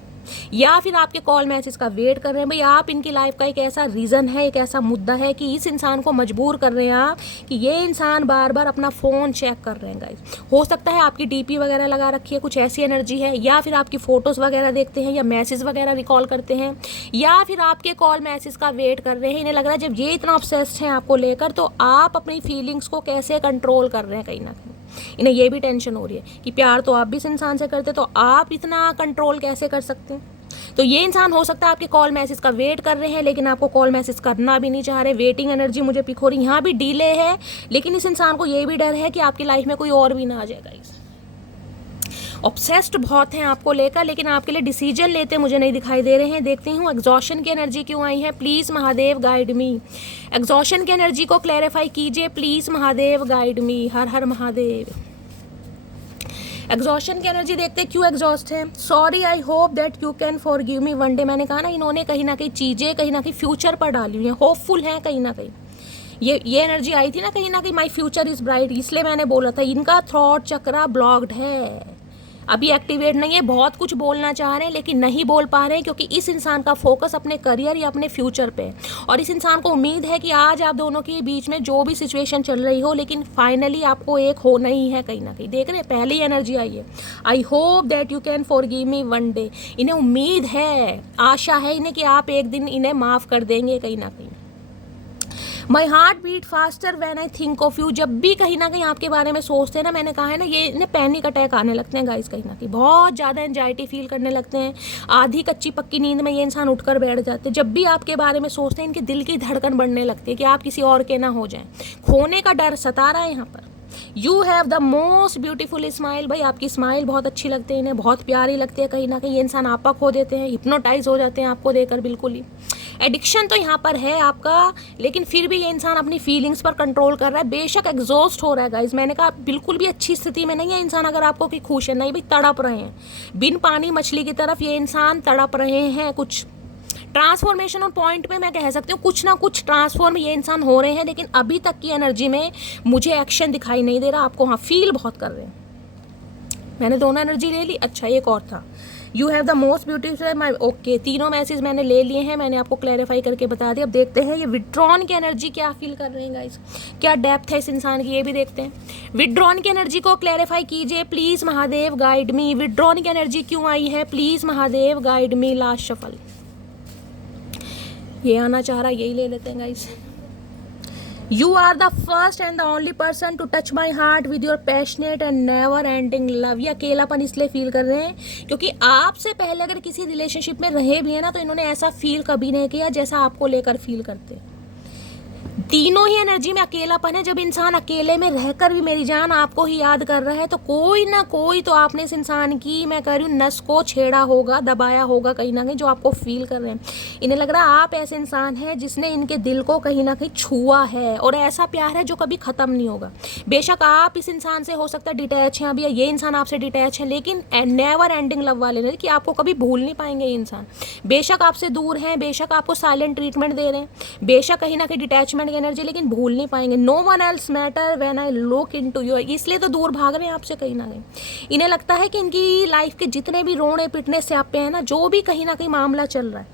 या फिर आपके कॉल मैसेज का वेट कर रहे हैं। भाई आप इनकी लाइफ का एक ऐसा रीज़न है, एक ऐसा मुद्दा है कि इस इंसान को मजबूर कर रहे हैं आप कि ये इंसान बार बार अपना फ़ोन चेक कर रहे हैं गाइस। हो सकता है आपकी डीपी वगैरह लगा रखी है, कुछ ऐसी एनर्जी है, या फिर आपकी फ़ोटोज़ वगैरह देखते हैं, या मैसेज वगैरह रिकॉल करते हैं, या फिर आपके कॉल मैसेज का वेट कर रहे हैं। इन्हें लग रहा है जब ये इतना ऑब्सेस्ड हैं आपको लेकर, तो आप अपनी फीलिंग्स को कैसे कंट्रोल कर रहे हैं कहीं ना कहीं। इन्हें ये भी टेंशन हो रही है कि प्यार तो आप भी इस इंसान से करते, तो आप इतना कंट्रोल कैसे कर सकते हैं। तो ये इंसान हो सकता है आपके कॉल मैसेज का वेट कर रहे हैं, लेकिन आपको कॉल मैसेज करना भी नहीं चाह रहे। वेटिंग एनर्जी मुझे पिक हो रही, यहाँ भी डिले है, लेकिन इस इंसान को ये भी डर है कि आपकी लाइफ में कोई और भी ना आ जाएगा। इस ऑब्सेस्ड बहुत हैं आपको लेकर, लेकिन आपके लिए डिसीजन लेते मुझे नहीं दिखाई दे रहे हैं। देखती हूँ एग्जॉशन की एनर्जी क्यों आई है। Please Mahadev guide me. Exhaustion की एनर्जी को क्लैरिफाई कीजिए प्लीज़ महादेव गाइड मी। हर हर महादेव। एग्जॉशन की एनर्जी देखते क्यों एग्जॉस्ट है। Sorry I hope that you can forgive me one day. मैंने कहा ना, इन्होंने कहीं ना कहीं चीज़ें कहीं ना कहीं फ्यूचर पर डाली हुई हैं, होपफुल हैं कहीं ना कहीं। ये एनर्जी आई थी ना कहीं ना कहीं, माई फ्यूचर इज़ ब्राइट, इसलिए मैंने बोला था इनका थॉट चक्रा ब्लॉक्ड है, अभी एक्टिवेट नहीं है। बहुत कुछ बोलना चाह रहे हैं लेकिन नहीं बोल पा रहे हैं, क्योंकि इस इंसान का फोकस अपने करियर या अपने फ्यूचर पे है। और इस इंसान को उम्मीद है कि आज आप दोनों के बीच में जो भी सिचुएशन चल रही हो, लेकिन फाइनली आपको एक होना ही है कहीं ना कहीं। देख रहे हैं, पहली एनर्जी आई है, I hope that you can forgive me one day. इन्हें उम्मीद है, आशा है इन्हें कि आप एक दिन इन्हें माफ़ कर देंगे कहीं ना कहीं। My heart beat faster when I think of you. जब भी कहीं ना कहीं आपके बारे में सोचते हैं ना, मैंने कहा है ना, ये इन्हें पैनिक अटैक आने लगते हैं गाइस कहीं ना कहीं, बहुत ज़्यादा एंजाइटी फील करने लगते हैं। आधी कच्ची पक्की नींद में ये इंसान उठकर बैठ जाते हैं। जब भी आपके बारे में सोचते हैं, इनके दिल की धड़कन बढ़ने लगती है कि आप किसी और के ना हो जाएं। खोने का डर सता रहा है यहाँ पर। You have the most beautiful smile. भाई आपकी स्माइल बहुत अच्छी लगती है इन्हें, बहुत प्यारी लगती है कहीं ना कहीं। ये इंसान आपा खो देते हैं, हिप्नोटाइज हो जाते हैं आपको देकर बिल्कुल ही। एडिक्शन तो यहाँ पर है आपका, लेकिन फिर भी ये इंसान अपनी फीलिंग्स पर कंट्रोल कर रहा है। बेशक एग्जॉस्ट हो रहा है गाइज, मैंने कहा बिल्कुल भी अच्छी स्थिति में नहीं है इंसान। अगर आपको कि खुश है, नहीं भाई, तड़प रहे हैं बिन पानी मछली की तरफ ये इंसान तड़प रहे हैं। कुछ ट्रांसफॉर्मेशन और पॉइंट पे मैं कह सकती हूँ कुछ ना कुछ ट्रांसफॉर्म ये इंसान हो रहे हैं, लेकिन अभी तक की एनर्जी में मुझे एक्शन दिखाई नहीं दे रहा आपको। हाँ, फील बहुत कर रहे हैं। मैंने दोनों एनर्जी ले ली। अच्छा, एक और था, you have the most beautiful my. Okay, तीनों मैसेज मैंने ले लिए हैं, मैंने आपको क्लैरिफाई करके बता दिया। अब देखते हैं ये विड्रॉन की एनर्जी क्या फील कर रहे हैं गाइस, क्या डेप्थ है इस इंसान की, ये भी देखते हैं। विड्रॉन की एनर्जी को क्लैरिफाई कीजिए please Mahadev guide me. Withdrawn की एनर्जी क्यों आई है, please Mahadev guide me. Last shuffle ये आना चाह रहा, यही ले लेते हैं guys. You are the first and the only person to touch my heart with your passionate and never ending love. ये अकेलापन इसलिए फील कर रहे हैं क्योंकि आपसे पहले अगर किसी रिलेशनशिप में रहे भी है ना, तो इन्होंने ऐसा फील कभी नहीं किया जैसा आपको लेकर फील करते हैं। तीनों ही एनर्जी में अकेलापन है। जब इंसान अकेले में रहकर भी मेरी जान आपको ही याद कर रहा है, तो कोई ना कोई तो आपने इस इंसान की, मैं कह रही हूँ, नस को छेड़ा होगा, दबाया होगा कहीं ना कहीं, जो आपको फील कर रहे हैं। इन्हें लग रहा है आप ऐसे इंसान हैं जिसने इनके दिल को कहीं ना कहीं छुआ है, और ऐसा प्यार है जो कभी ख़त्म नहीं होगा। बेशक आप इस इंसान से हो सकता है डिटैच हैं अभी, ये इंसान आपसे डिटैच है, लेकिन नेवर एंडिंग लव वाले नहीं कि आपको कभी भूल नहीं पाएंगे ये इंसान। बेशक आपसे दूर हैं, बेशक आपको साइलेंट ट्रीटमेंट दे रहे हैं, बेशक कहीं ना कहीं डिटैचमेंट एनर्जी, लेकिन भूल नहीं पाएंगे। No one else matter when I look into you. इसलिए तो दूर भाग रहे हैं आपसे कहीं ना कहीं। इन्हें लगता है कि इनकी लाइफ के जितने भी रोने पिटने स्यापे हैं ना, जो भी कहीं ना कहीं मामला चल रहा है,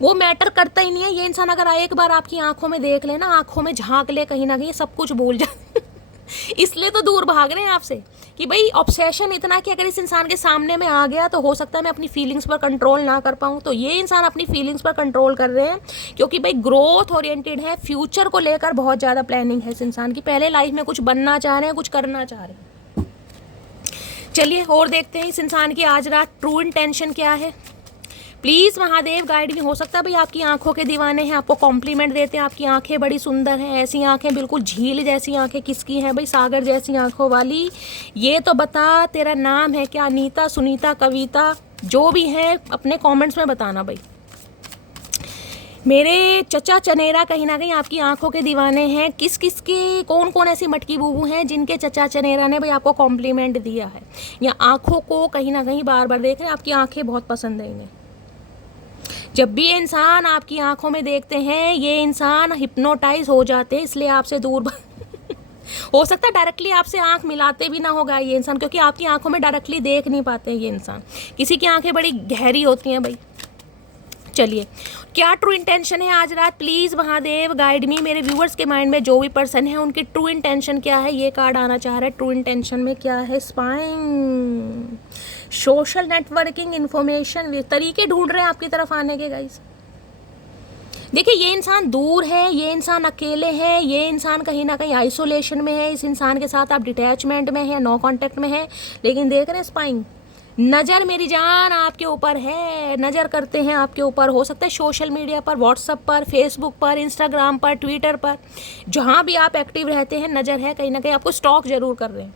वो मैटर करता ही नहीं है। ये इंसान अगर एक बार आपकी आंखों में देख ले ना, आंखों में झांक ले कहीं ना कहीं, सब कुछ भूल जाए। इसलिए तो दूर भाग रहे हैं आपसे कि भाई ऑब्सेशन इतना कि अगर इस इंसान के सामने में आ गया तो हो सकता है मैं अपनी फीलिंग्स पर कंट्रोल ना कर पाऊँ। तो ये इंसान अपनी फीलिंग्स पर कंट्रोल कर रहे हैं क्योंकि भाई ग्रोथ ओरिएंटेड है, फ्यूचर को लेकर बहुत ज़्यादा प्लानिंग है इस इंसान की, पहले लाइफ में कुछ बनना चाह रहे हैं, कुछ करना चाह रहे हैं। चलिए और देखते हैं इस इंसान की आज रात ट्रू इंटेंशन क्या है। प्लीज़ महादेव गाइड भी। हो सकता है भाई आपकी आंखों के दीवाने हैं, आपको कॉम्प्लीमेंट देते हैं, आपकी आंखें बड़ी सुंदर हैं, ऐसी आंखें बिल्कुल झील जैसी आंखें किसकी हैं भाई, सागर जैसी आंखों वाली। ये तो बता तेरा नाम है क्या, अनीता, सुनीता, कविता, जो भी है अपने कमेंट्स में बताना भाई। मेरे चचा चनेरा कहीं ना कहीं आपकी आंखों के दीवाने हैं। किस किस के, कौन कौन ऐसी मटकी बूबू हैं जिनके चचा चनेरा ने भाई आपको कॉम्प्लीमेंट दिया है या आंखों को कहीं ना कहीं बार बार देख रहे हैं, आपकी आंखें बहुत पसंद है इन्हें। जब भी ये इंसान आपकी आंखों में देखते हैं ये इंसान हिप्नोटाइज हो जाते हैं, इसलिए आपसे दूर हो सकता है डायरेक्टली आपसे आंख मिलाते भी ना होगा ये इंसान, क्योंकि आपकी आंखों में डायरेक्टली देख नहीं पाते हैं ये इंसान। किसी की आंखें बड़ी गहरी होती हैं भाई। चलिए क्या ट्रू इंटेंशन है आज रात, प्लीज़ महादेव गाइड मी। मेरे व्यूअर्स के माइंड में जो भी पर्सन है उनकी ट्रू इंटेंशन क्या है, ये कार्ड आना चाह रहा है। ट्रू इंटेंशन में क्या है, स्पाइंग, सोशल नेटवर्किंग, इन्फॉर्मेशन, तरीके ढूंढ रहे हैं आपकी तरफ आने के गाइस। देखिए ये इंसान दूर है, ये इंसान अकेले है, ये इंसान कहीं ना कहीं आइसोलेशन में है, इस इंसान के साथ आप डिटैचमेंट में है, नो कांटेक्ट में है, लेकिन देख रहे हैं स्पाइंग, नज़र मेरी जान आपके ऊपर है, नज़र करते हैं आपके ऊपर। हो सकता है सोशल मीडिया पर, व्हाट्सएप पर, फेसबुक पर, इंस्टाग्राम पर, ट्विटर पर, जहाँ भी आप एक्टिव रहते हैं नज़र है, कहीं ना कहीं आपको स्टॉक जरूर कर रहे हैं।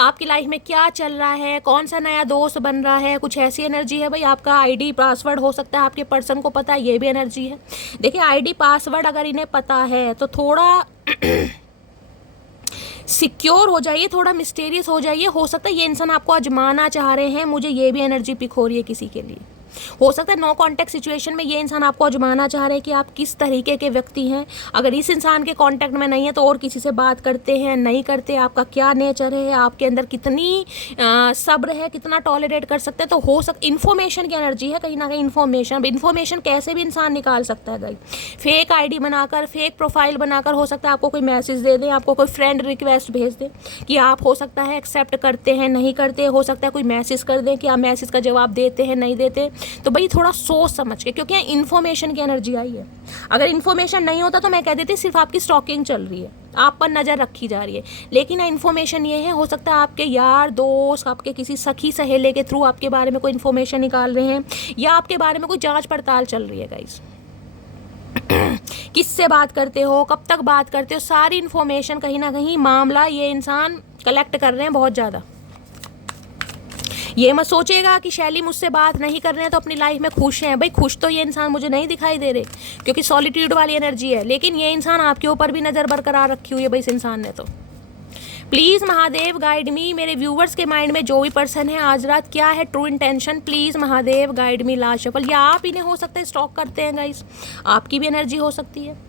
आपकी लाइफ में क्या चल रहा है, कौन सा नया दोस्त बन रहा है, कुछ ऐसी एनर्जी है भाई। आपका आईडी पासवर्ड हो सकता है आपके पर्सन को पता है, ये भी एनर्जी है। देखिए आईडी पासवर्ड अगर इन्हें पता है तो थोड़ा सिक्योर हो जाइए, थोड़ा मिस्टीरियस हो जाइए। हो सकता है ये इंसान आपको आजमाना चाह रहे हैं, मुझे ये भी एनर्जी पिक हो रही है किसी के लिए। हो सकता है नो कांटेक्ट सिचुएशन में ये इंसान आपको आजमाना चाह रहे हैं कि आप किस तरीके के व्यक्ति हैं। अगर इस इंसान के कांटेक्ट में नहीं है तो और किसी से बात करते हैं नहीं करते, आपका क्या नेचर है, आपके अंदर कितनी सब्र है, कितना टॉलरेट कर सकते हैं। तो हो सकता इन्फॉर्मेशन की एनर्जी है कहीं ना कहीं। इन्फॉर्मेशन कैसे भी इंसान निकाल सकता है भाई, फेक आईडी बनाकर, फेक प्रोफाइल बनाकर। हो सकता है आपको कोई मैसेज दे दे, आपको कोई फ्रेंड रिक्वेस्ट भेज दे कि आप, हो सकता है एक्सेप्ट करते हैं नहीं करते, हो सकता है कोई मैसेज कर दें कि आप मैसेज का जवाब देते हैं नहीं देते। तो भाई थोड़ा सोच समझ के, क्योंकि यहाँ इन्फॉर्मेशन की एनर्जी आई है। अगर इन्फॉर्मेशन नहीं होता तो मैं कह देती सिर्फ आपकी स्टॉकिंग चल रही है, आप पर नज़र रखी जा रही है। लेकिन इन्फॉर्मेशन ये है, हो सकता है आपके यार दोस्त, आपके किसी सखी सहेले के थ्रू आपके बारे में कोई इन्फॉर्मेशन निकाल रहे हैं, या आपके बारे में कोई जांच पड़ताल चल रही है गाइस। किससे बात करते हो, कब तक बात करते हो, सारी इन्फॉर्मेशन कहीं ना कहीं मामला ये इंसान कलेक्ट कर रहे हैं बहुत ज़्यादा। ये मत सोचेगा कि शैली मुझसे बात नहीं कर रहे हैं तो अपनी लाइफ में खुश हैं। भाई खुश तो ये इंसान मुझे नहीं दिखाई दे रहे, क्योंकि सॉलिट्यूड वाली एनर्जी है, लेकिन ये इंसान आपके ऊपर भी नज़र बरकरार रखी हुई है भाई इस इंसान ने। तो प्लीज़ महादेव गाइड मी। मेरे व्यूवर्स के माइंड में जो भी पर्सन है आज रात क्या है true intention, please Mahadev guide me. Last shuffle, या आप इन्हें हो सकता है स्टॉक करते हैं गाइस, आपकी भी एनर्जी हो सकती है,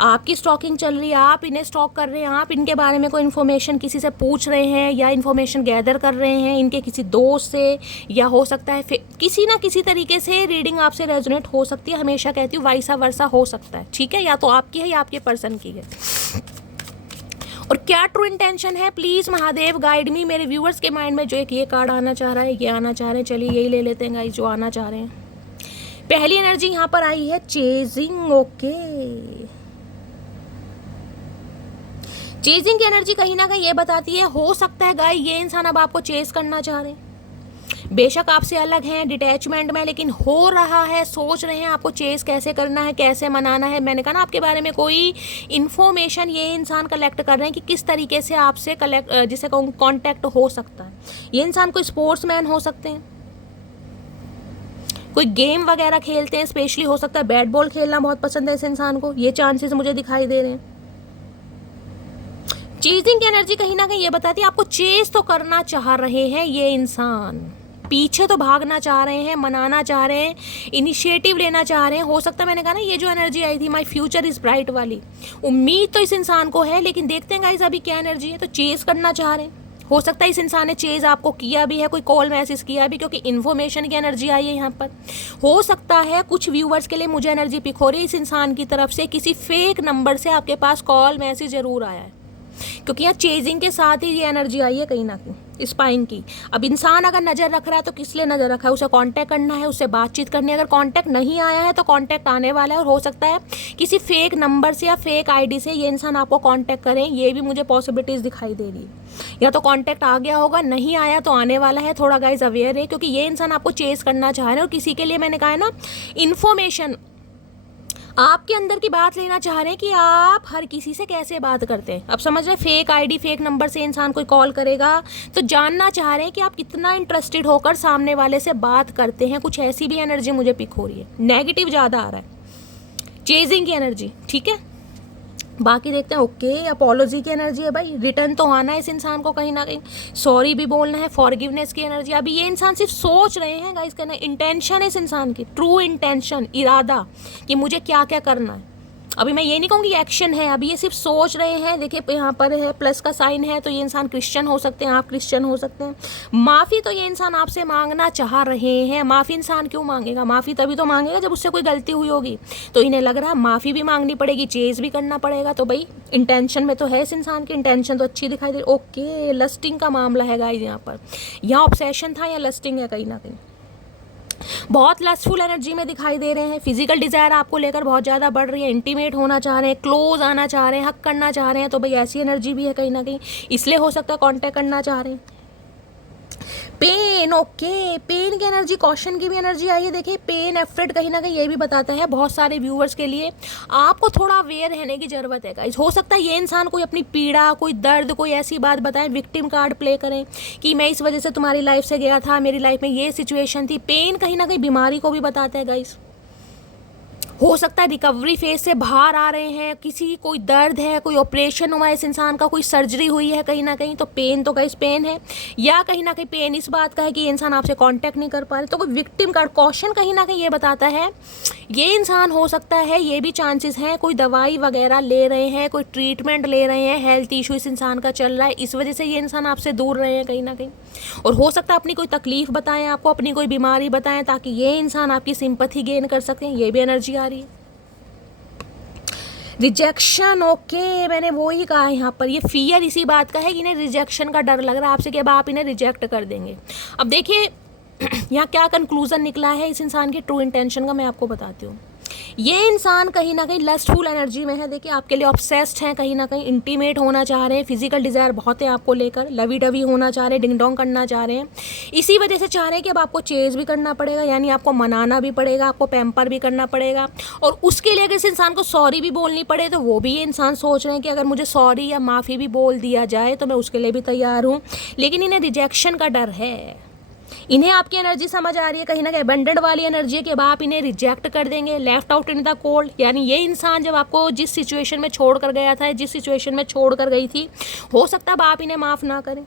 आपकी स्टॉकिंग चल रही है, आप इन्हें स्टॉक कर रहे हैं, आप इनके बारे में कोई इन्फॉर्मेशन किसी से पूछ रहे हैं या इन्फॉर्मेशन गैदर कर रहे हैं इनके किसी दोस्त से, या हो सकता है किसी ना किसी तरीके से रीडिंग आपसे रेजोनेट हो सकती है। हमेशा कहती हूँ वाइसा वर्सा हो सकता है, ठीक है, या तो आपकी है या आपके पर्सन की है। और क्या ट्रू इंटेंशन है, प्लीज़ महादेव गाइड मी। मेरे व्यूअर्स के माइंड में जो एक ये कार्ड आना चाह रहा है, ये आना चाह रहे हैं, चलिए यही ले लेते हैं गाइस जो आना चाह रहे हैं। पहली एनर्जी यहाँ पर आई है चेजिंग। ओके, चेजिंग की एनर्जी कहीं ना कहीं ये बताती है, हो सकता है गाइस ये इंसान अब आपको चेज करना चाह रहे हैं। बेशक आपसे अलग हैं, डिटैचमेंट में, लेकिन हो रहा है, सोच रहे हैं आपको चेज कैसे करना है, कैसे मनाना है। मैंने कहा ना आपके बारे में कोई इन्फॉर्मेशन ये इंसान कलेक्ट कर रहे हैं कि किस तरीके से आपसे जिसे कॉन्टैक्ट हो सकता है। ये इंसान कोई स्पोर्ट्समैन हो सकते हैं, कोई गेम वगैरह खेलते हैं, स्पेशली हो सकता है बैट बॉल खेलना बहुत पसंद है इस इंसान को, ये चांसेस मुझे दिखाई दे रहे हैं। चेजिंग की एनर्जी कहीं ना कहीं ये बताती है आपको चेज तो करना चाह रहे हैं ये इंसान, पीछे तो भागना चाह रहे हैं, मनाना चाह रहे हैं, इनिशिएटिव लेना चाह रहे हैं। हो सकता है, मैंने कहा ना ये जो एनर्जी आई थी माय फ्यूचर इज ब्राइट वाली, उम्मीद तो इस इंसान को है, लेकिन देखते हैं गाइस अभी क्या एनर्जी है। तो चेज करना चाह रहे हैं, हो सकता है इस इंसान ने चेज आपको किया भी है, कोई कॉल मैसेज किया भी, क्योंकि इन्फॉर्मेशन की एनर्जी आई है यहाँ पर। हो सकता है कुछ व्यूवर्स के लिए मुझे एनर्जी पिक हो रही है इस इंसान की तरफ से किसी फेक नंबर से आपके पास कॉल मैसेज जरूर आया है, क्योंकि यहाँ चेजिंग के साथ ही ये एनर्जी आई है कहीं ना कहीं स्पाइन की। अब इंसान अगर नज़र रख रहा है तो किस लिए नज़र रखा है, उसे कांटेक्ट करना है, उससे बातचीत करनी है। अगर कांटेक्ट नहीं आया है तो कांटेक्ट आने वाला है, और हो सकता है किसी फेक नंबर से या फेक आईडी से ये इंसान आपको कांटेक्ट करें, ये भी मुझे पॉसिबिलिटीज़ दिखाई दे रही है। या तो कांटेक्ट आ गया होगा, नहीं आया तो आने वाला है, थोड़ा गाइज अवेयर है, क्योंकि ये इंसान आपको चेस करना चाह रहे हैं। और किसी के लिए मैंने कहा है ना, इन्फॉर्मेशन आपके अंदर की बात लेना चाह रहे हैं कि आप हर किसी से कैसे बात करते हैं। अब समझ रहे, फेक आईडी फेक नंबर से इंसान कोई कॉल करेगा तो जानना चाह रहे हैं कि आप कितना इंटरेस्टेड होकर सामने वाले से बात करते हैं। कुछ ऐसी भी एनर्जी मुझे पिक हो रही है, नेगेटिव ज़्यादा आ रहा है, चेजिंग की एनर्जी। ठीक है, बाकी देखते हैं। ओके, अपोलॉजी की एनर्जी है भाई, रिटर्न तो आना है इस इंसान को, कहीं ना कहीं सॉरी भी बोलना है, फॉरगिवनेस की एनर्जी। अभी ये इंसान सिर्फ सोच रहे हैं गाइस, कहना इंटेंशन है इस इंसान की, ट्रू इंटेंशन, इरादा कि मुझे क्या क्या करना है। अभी मैं ये नहीं कहूँगी एक्शन है, अभी ये सिर्फ सोच रहे हैं। देखिए यहाँ पर है प्लस का साइन है, तो ये इंसान क्रिश्चियन हो सकते हैं, आप क्रिश्चियन हो सकते हैं। माफ़ी तो ये इंसान आपसे मांगना चाह रहे हैं। माफ़ी इंसान क्यों मांगेगा? माफ़ी तभी तो मांगेगा जब उससे कोई गलती हुई होगी, तो इन्हें लग रहा है माफ़ी भी मांगनी पड़ेगी, चेज भी करना पड़ेगा। तो भाई इंटेंशन में तो है इस इंसान की, इंटेंशन तो अच्छी दिखाई दे रही। ओके, लस्टिंग का मामला है गाइस यहाँ पर, यहाँ ऑब्सेशन था या लस्टिंग है कहीं ना कहीं। बहुत लस्टफुल एनर्जी में दिखाई दे रहे हैं। फिजिकल डिज़ायर आपको लेकर बहुत ज़्यादा बढ़ रही है, इंटीमेट होना चाह रहे हैं, क्लोज आना चाह रहे हैं, हक करना चाह रहे हैं। तो भाई ऐसी एनर्जी भी है कहीं ना कहीं, इसलिए हो सकता है कांटेक्ट करना चाह रहे हैं। पेन, ओके, पेन की एनर्जी, कॉशन की भी एनर्जी आई है। देखिए पेन एफ्रेट कहीं ना कहीं ये भी बताता है बहुत सारे व्यूअर्स के लिए आपको थोड़ा अवेयर रहने की ज़रूरत है गाइस। हो सकता है ये इंसान कोई अपनी पीड़ा, कोई दर्द, कोई ऐसी बात बताएं, विक्टिम कार्ड प्ले करें कि मैं इस वजह से तुम्हारी लाइफ से गया था, मेरी लाइफ में ये सिचुएशन थी। पेन कहीं ना कहीं बीमारी को भी बताता है गाइस। हो सकता है रिकवरी फेज से बाहर आ रहे हैं, किसी कोई दर्द है, कोई ऑपरेशन हुआ है इस इंसान का, कोई सर्जरी हुई है कहीं ना कहीं, तो पेन तो गाइस पेन है। या कहीं ना कहीं पेन इस बात का है कि ये इंसान आपसे कांटेक्ट नहीं कर पा रहे, तो कोई विक्टिम कार्ड, कॉशन कहीं ना कहीं ये बताता है ये इंसान हो सकता है, ये भी चांसेस हैं कोई दवाई वगैरह ले रहे हैं, कोई ट्रीटमेंट ले रहे हैं, हेल्थ इशू इस इंसान का चल रहा है, इस वजह से ये इंसान आपसे दूर रहे हैं कहीं ना कहीं। और हो सकता है अपनी कोई तकलीफ बताएं आपको, अपनी कोई बीमारी बताएं, ताकि ये इंसान आपकी सिंपैथी गेन कर सकें। ये भी एनर्जी आ रही है। रिजेक्शन, ओके, मैंने वो ही कहा यहाँ पर, ये फियर इसी बात का है कि इन्हें रिजेक्शन का डर लग रहा है आपसे कि अब आप इन्हें रिजेक्ट कर देंगे। अब देखिए यहाँ क्या कंक्लूजन निकला है इस इंसान की ट्रू इंटेंशन का, मैं आपको बताती हूँ। ये इंसान कहीं ना कहीं लस्टफुल एनर्जी में है। देखिए आपके लिए ऑब्सेस्ड हैं, कहीं ना कहीं इंटीमेट होना चाह रहे हैं, फिजिकल डिज़ायर बहुत है आपको लेकर, लवी डवी होना चाह रहे हैं, डिंग डोंग करना चाह रहे हैं। इसी वजह से चाह रहे हैं कि अब आपको चेज भी करना पड़ेगा, यानी आपको मनाना भी पड़ेगा, आपको पैम्पर भी करना पड़ेगा। और उसके लिए अगर इस इंसान को सॉरी भी बोलनी पड़े तो वो भी ये इंसान सोच रहे हैं कि अगर मुझे सॉरी या माफ़ी भी बोल दिया जाए तो मैं उसके लिए भी तैयार हूँ। लेकिन इन्हें रिजेक्शन का डर है। इन्हें आपकी एनर्जी समझ आ रही है कहीं ना कहीं अबंडेंट वाली एनर्जी है कि अब आप इन्हें रिजेक्ट कर देंगे, left out in the cold. यानी ये इंसान जब आपको जिस सिचुएशन में छोड़ कर गया था, जिस सिचुएशन में छोड़ कर गई थी, हो सकता है अब आप इन्हें माफ़ ना करें।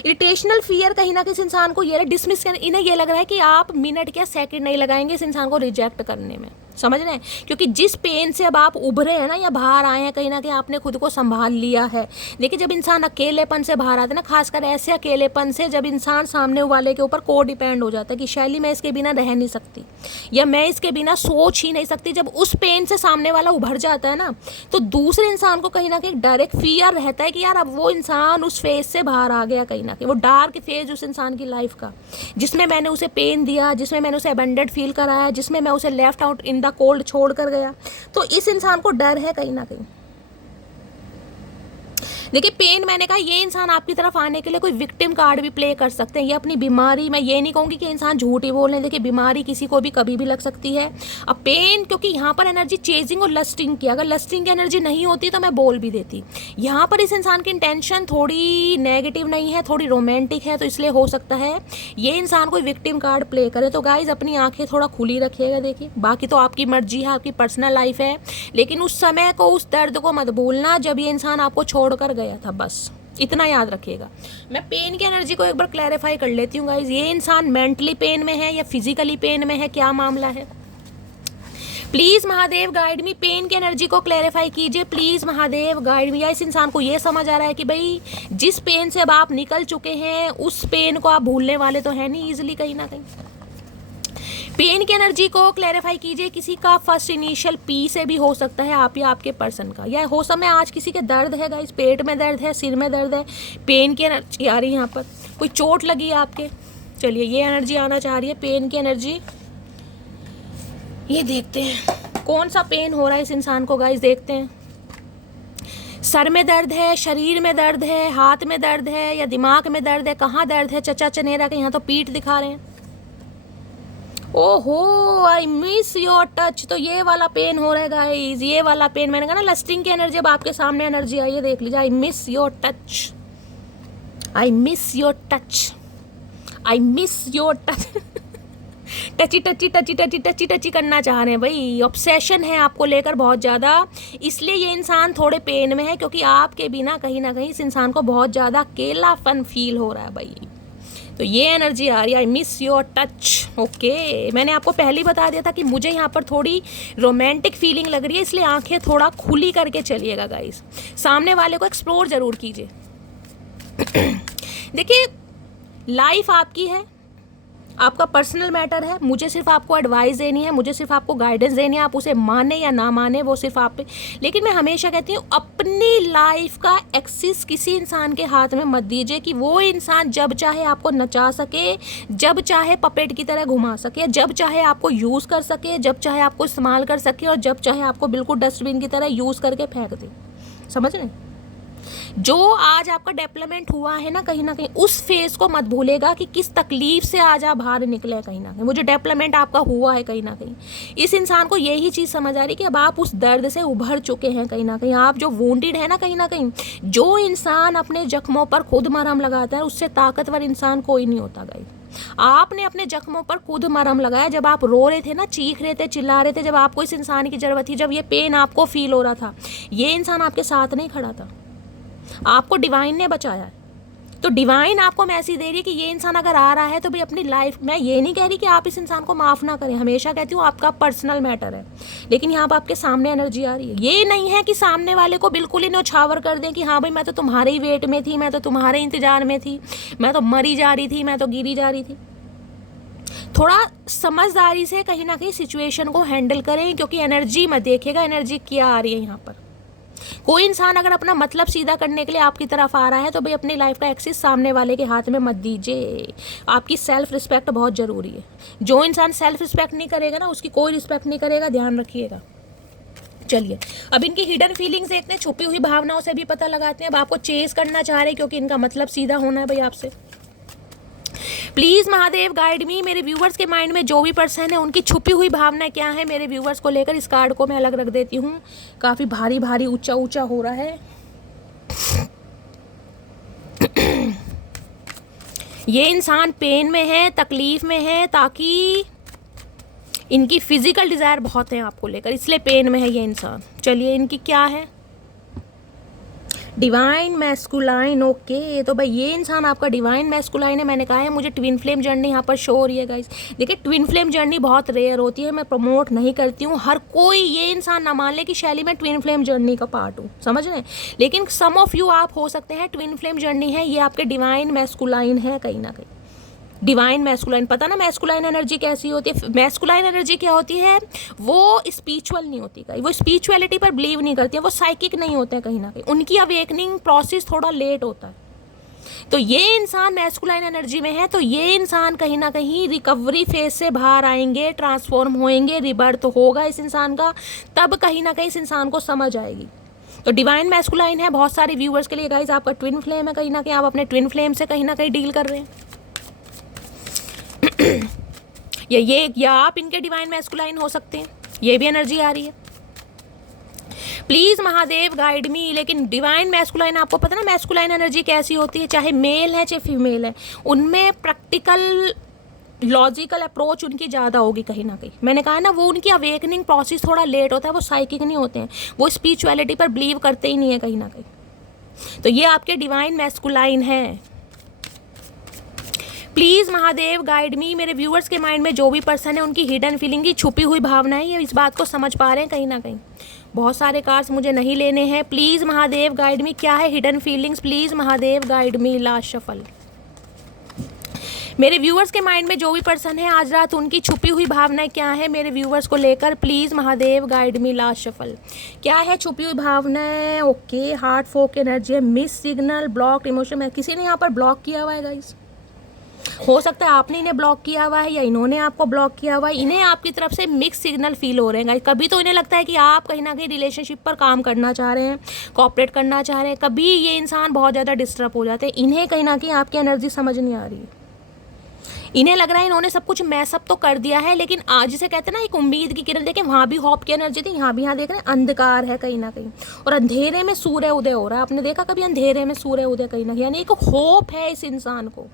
इरिटेशनल फियर कहीं ना किसी इंसान को ये डिसमिस कर, इन्हें ये लग रहा है कि आप मिनट या सेकंड नहीं लगाएंगे इस इंसान को रिजेक्ट करने में, समझ रहे हैं? क्योंकि जिस पेन से अब आप उभरे हैं ना या बाहर आए हैं, कहीं ना कहीं आपने खुद को संभाल लिया है। देखिए जब इंसान अकेलेपन से बाहर आता है ना, खासकर ऐसे अकेलेपन से जब इंसान सामने वाले के ऊपर को डिपेंड हो जाता है कि शैली मैं इसके बिना रह नहीं सकती या मैं इसके बिना सोच ही नहीं सकती, जब उस पेन से सामने वाला उभर जाता है ना, तो दूसरे इंसान को कहीं ना कहीं डायरेक्ट फियर रहता है कि यार अब वो इंसान उस फेज से बाहर आ गया, कहीं ना कहीं वो डार्क फेज उस इंसान की लाइफ का, जिसमें मैंने उसे पेन दिया, जिसमें मैंने उसे अबेंडेड फील कराया, जिसमें मैं उसे left out in the cold छोड़ कर गया। तो इस इंसान को डर है कहीं ना कहीं। देखिए पेन, मैंने कहा ये इंसान आपकी तरफ आने के लिए कोई विक्टिम कार्ड भी प्ले कर सकते हैं, ये अपनी बीमारी, मैं ये नहीं कहूँगी कि इंसान झूठ ही बोल रहे हैं, देखिए बीमारी किसी को भी कभी भी लग सकती है। अब पेन, क्योंकि यहाँ पर एनर्जी चेजिंग और लस्टिंग की, अगर लस्टिंग की एनर्जी नहीं होती तो मैं बोल भी देती। यहाँ पर इस इंसान की इंटेंशन थोड़ी नेगेटिव नहीं है, थोड़ी रोमांटिक है, तो इसलिए हो सकता है ये इंसान कोई विक्टिम कार्ड प्ले करे। तो गाइज अपनी आंखें थोड़ा खुली रखिएगा। देखिए बाकी तो आपकी मर्जी है, आपकी पर्सनल लाइफ है, लेकिन उस समय को, उस दर्द को मत भूलना जब ये इंसान आपको छोड़कर गया था, बस इतना याद रखिएगा। मैं पेन की एनर्जी को एक बार क्लैरिफाई कर लेती हूँ गाइज। ये इंसान मेंटली पेन में है या फिजिकली पेन में है, क्या मामला है? Please Mahadev guide me, pain की एनर्जी को क्लैरिफाई कीजिए प्लीज़ महादेव गाइड मी। या इस इंसान को ये समझ आ रहा है कि भाई जिस पेन से अब आप निकल चुके हैं उस पेन को आप भूलने वाले तो है नहीं ईजिली कहीं ना कहीं। पेन की एनर्जी को क्लैरिफाई कीजिए। किसी का फर्स्ट इनिशियल पी से भी हो सकता है, आप या आपके पर्सन का, या हो समय आज किसी के दर्द है गाइस, पेट में दर्द है, सिर में दर्द है, पेन की एनर्जी आ रही है यहाँ पर, कोई चोट लगी है आपके। चलिए ये एनर्जी आना चाह रही है, पेन की एनर्जी। ये देखते हैं कौन सा पेन हो रहा है इस इंसान को गाइस, देखते हैं। सर में दर्द है, शरीर में दर्द है, हाथ में दर्द है या दिमाग में दर्द है, कहाँ दर्द है? चचा चनेरा के यहाँ तो पीठ दिखा रहे हैं। ओहो, आई मिस योर टच। तो ये वाला पेन हो रहा है गाइस, ये वाला पेन। मैंने कहा ना लस्टिंग की एनर्जी, अब आपके सामने एनर्जी आई है, देख लीजिए। I miss your touch, I miss your touch, I miss your touch. टची टची टची टची टची टची करना चाह रहे हैं भाई, ऑब्सेशन है आपको लेकर बहुत ज़्यादा, इसलिए ये इंसान थोड़े पेन में है, क्योंकि आपके बिना कहीं ना कहीं इस इंसान को बहुत ज़्यादा अकेलापन फील हो रहा है भाई। तो ये एनर्जी आ रही है, I miss your touch. Okay, मैंने आपको पहले ही बता दिया था कि मुझे यहाँ पर थोड़ी रोमांटिक फीलिंग लग रही है, इसलिए आंखें थोड़ा खुली करके चलिएगा गाइस, सामने वाले को एक्सप्लोर ज़रूर कीजिए। देखिए, लाइफ आपकी है, आपका पर्सनल मैटर है, मुझे सिर्फ आपको एडवाइस देनी है, मुझे सिर्फ आपको गाइडेंस देनी है, आप उसे माने या ना माने वो सिर्फ आप पे। लेकिन मैं हमेशा कहती हूँ अपनी लाइफ का एक्सिस किसी इंसान के हाथ में मत दीजिए कि वो इंसान जब चाहे आपको नचा सके, जब चाहे पपेट की तरह घुमा सके, जब चाहे आपको यूज़ कर सके, जब चाहे आपको इस्तेमाल कर सके और जब चाहे आपको बिल्कुल डस्टबिन की तरह यूज़ करके फेंक दे। समझ रहे हैं? जो आज आपका डेवलपमेंट हुआ है ना कहीं उस फेज को मत भूलेगा कि किस तकलीफ से आज आप बाहर निकले हैं। कहीं ना कहीं वो जो डेवलपमेंट आपका हुआ है, कहीं ना कहीं इस इंसान को यही चीज़ समझ आ रही कि अब आप उस दर्द से उभर चुके हैं। कहीं ना कहीं आप जो वोंडेड है ना कहीं जो इंसान अपने जख्मों पर खुद मरहम लगाता है उससे ताकतवर इंसान कोई नहीं होता गाइस। आपने अपने जख्मों पर खुद मरहम लगाया, जब आप रो रहे थे ना, चीख रहे थे, चिल्ला रहे थे, जब आपको इस इंसान की ज़रूरत थी, जब ये पेन आपको फील हो रहा था, ये इंसान आपके साथ नहीं खड़ा था, आपको डिवाइन ने बचाया है। तो डिवाइन आपको मैसेज दे रही है कि ये इंसान अगर आ रहा है तो भाई अपनी लाइफ, मैं ये नहीं कह रही कि आप इस इंसान को माफ़ ना करें, हमेशा कहती हूँ आपका पर्सनल मैटर है, लेकिन यहाँ पर आपके सामने एनर्जी आ रही है। ये नहीं है कि सामने वाले को बिल्कुल ही न्यौछावर कर दें कि हाँ भाई मैं तो तुम्हारे ही वेट में थी, मैं तो तुम्हारे इंतजार में थी, मैं तो मरी जा रही थी, मैं तो गिरी जा रही थी। थोड़ा समझदारी से कहीं ना कहीं सिचुएशन को हैंडल करें, क्योंकि एनर्जी मत देखिएगा एनर्जी क्या आ रही है यहाँ पर। कोई इंसान अगर अपना मतलब सीधा करने के लिए आपकी तरफ आ रहा है तो भाई अपनी लाइफ का एक्सिस सामने वाले के हाथ में मत दीजिए। आपकी सेल्फ रिस्पेक्ट बहुत ज़रूरी है। जो इंसान सेल्फ रिस्पेक्ट नहीं करेगा ना उसकी कोई रिस्पेक्ट नहीं करेगा, ध्यान रखिएगा। चलिए अब इनकी हिडन फीलिंग्स देखते हैं, छुपी हुई भावनाओं से भी पता लगाते हैं। अब आपको चेस करना चाह रहे हैं क्योंकि इनका मतलब सीधा होना है भाई आपसे। प्लीज़ महादेव गाइड मी, मेरे व्यूवर्स के माइंड में जो भी पर्सन है उनकी छुपी हुई भावना क्या है मेरे व्यूवर्स को लेकर। इस कार्ड को मैं अलग रख देती हूँ, काफ़ी भारी भारी ऊंचा ऊंचा हो रहा है। ये इंसान पेन में है, तकलीफ में है, ताकि इनकी फिजिकल डिज़ायर बहुत है आपको लेकर, इसलिए पेन में है ये इंसान। चलिए इनकी क्या है, डिवाइन मैस्कुलाइन। ओके, तो भाई ये इंसान आपका डिवाइन मैस्कुलाइन है। मैंने कहा है मुझे ट्विन फ्लेम जर्नी यहाँ पर शो हो रही है गाइस। देखिए ट्विन फ्लेम जर्नी बहुत रेयर होती है, मैं प्रमोट नहीं करती हूँ। हर कोई ये इंसान ना मान ले कि शैली में ट्विन फ्लेम जर्नी का पार्ट हूँ, समझ रहे हैं। लेकिन सम ऑफ यू आप हो सकते हैं ट्विन फ्लेम जर्नी है, ये आपके डिवाइन मैस्कुलाइन है कहीं ना कहीं। डिवाइन मैस्कुलाइन, पता ना मैस्कुलाइन एनर्जी कैसी होती है। मैस्कुलाइन एनर्जी क्या होती है, वो स्पिरिचुअल नहीं होती कहीं, वो स्पिरिचुअलिटी पर बिलीव नहीं करती है, वो साइकिक नहीं होते हैं कहीं ना कहीं, उनकी अवेकनिंग प्रोसेस थोड़ा लेट होता है। तो ये इंसान मैस्कुलाइन एनर्जी में है, तो ये इंसान कहीं ना कहीं रिकवरी फेज से बाहर आएंगे, ट्रांसफॉर्म होएंगे, रिबर्थ होगा इस इंसान का, तब कहीं ना कहीं इस इंसान को समझ आएगी। तो डिवाइन मैस्कुलाइन है बहुत सारे व्यूवर्स के लिए गाइस। आपका ट्विन फ्लेम है, कहीं ना कहीं आप अपने ट्विन फ्लेम से कहीं ना कहीं डील कर रहे हैं। या आप इनके डिवाइन मैस्कुलाइन हो सकते हैं, ये भी एनर्जी आ रही है। प्लीज़ महादेव गाइड मी। लेकिन डिवाइन मैस्कुलाइन, आपको पता ना मैस्कुलाइन एनर्जी कैसी होती है, चाहे मेल है चाहे फीमेल है, उनमें प्रैक्टिकल लॉजिकल अप्रोच उनकी ज़्यादा होगी कहीं ना कहीं। मैंने कहा ना वो उनकी अवेकनिंग प्रोसेस थोड़ा लेट होता है, वो साइकिक नहीं होते हैं, वो स्पिरिचुअलिटी पर बिलीव करते ही नहीं है कहीं ना कहीं। तो ये आपके डिवाइन मैस्कुलाइन है। प्लीज़ महादेव गाइड मी, मेरे व्यूअर्स के माइंड में जो भी पर्सन है उनकी हिडन फीलिंग की छुपी हुई भावना है, ये इस बात को समझ पा रहे हैं कहीं ना कहीं। बहुत सारे कार्ड्स मुझे नहीं लेने हैं। प्लीज़ महादेव गाइड मी, क्या है hidden feelings, please Mahadev guide me. Last shuffle. मेरे व्यूअर्स के माइंड में जो भी पर्सन है आज रात उनकी छुपी हुई भावनाएं क्या है मेरे व्यूअर्स को लेकर, please Mahadev guide me last shuffle. क्या है छुपी हुई भावनाएं? ओके, हार्ट फोक एनर्जी है, मिस सिग्नल, ब्लॉक इमोशन है। किसी ने यहाँ पर ब्लॉक किया हुआ है गाइस, हो सकता है आपने इन्हें ब्लॉक किया हुआ है या इन्होंने आपको ब्लॉक किया हुआ है। इन्हें आपकी तरफ से मिक्स सिग्नल फील हो रहे हैं गाइस। कभी तो इन्हें लगता है कि आप कहीं ना कहीं रिलेशनशिप पर काम करना चाह रहे हैं, कोऑपरेट करना चाह रहे हैं, कभी ये इंसान बहुत ज़्यादा डिस्टर्ब हो जाते हैं। इन्हें कहीं ना कहीं आपकी एनर्जी समझ नहीं आ रही है। इन्हें लग रहा है इन्होंने सब कुछ मैसअप तो कर दिया है, लेकिन आज जिसे कहते हैं ना एक उम्मीद की किरण, देखें वहाँ भी होप की एनर्जी थी, यहाँ भी यहाँ देख रहे हैं अंधकार है कहीं ना कहीं, और अंधेरे में सूर्य उदय हो रहा है। आपने देखा कभी अंधेरे में सूर्य उदय? कहीं ना कहीं यानी एक होप है इस इंसान को।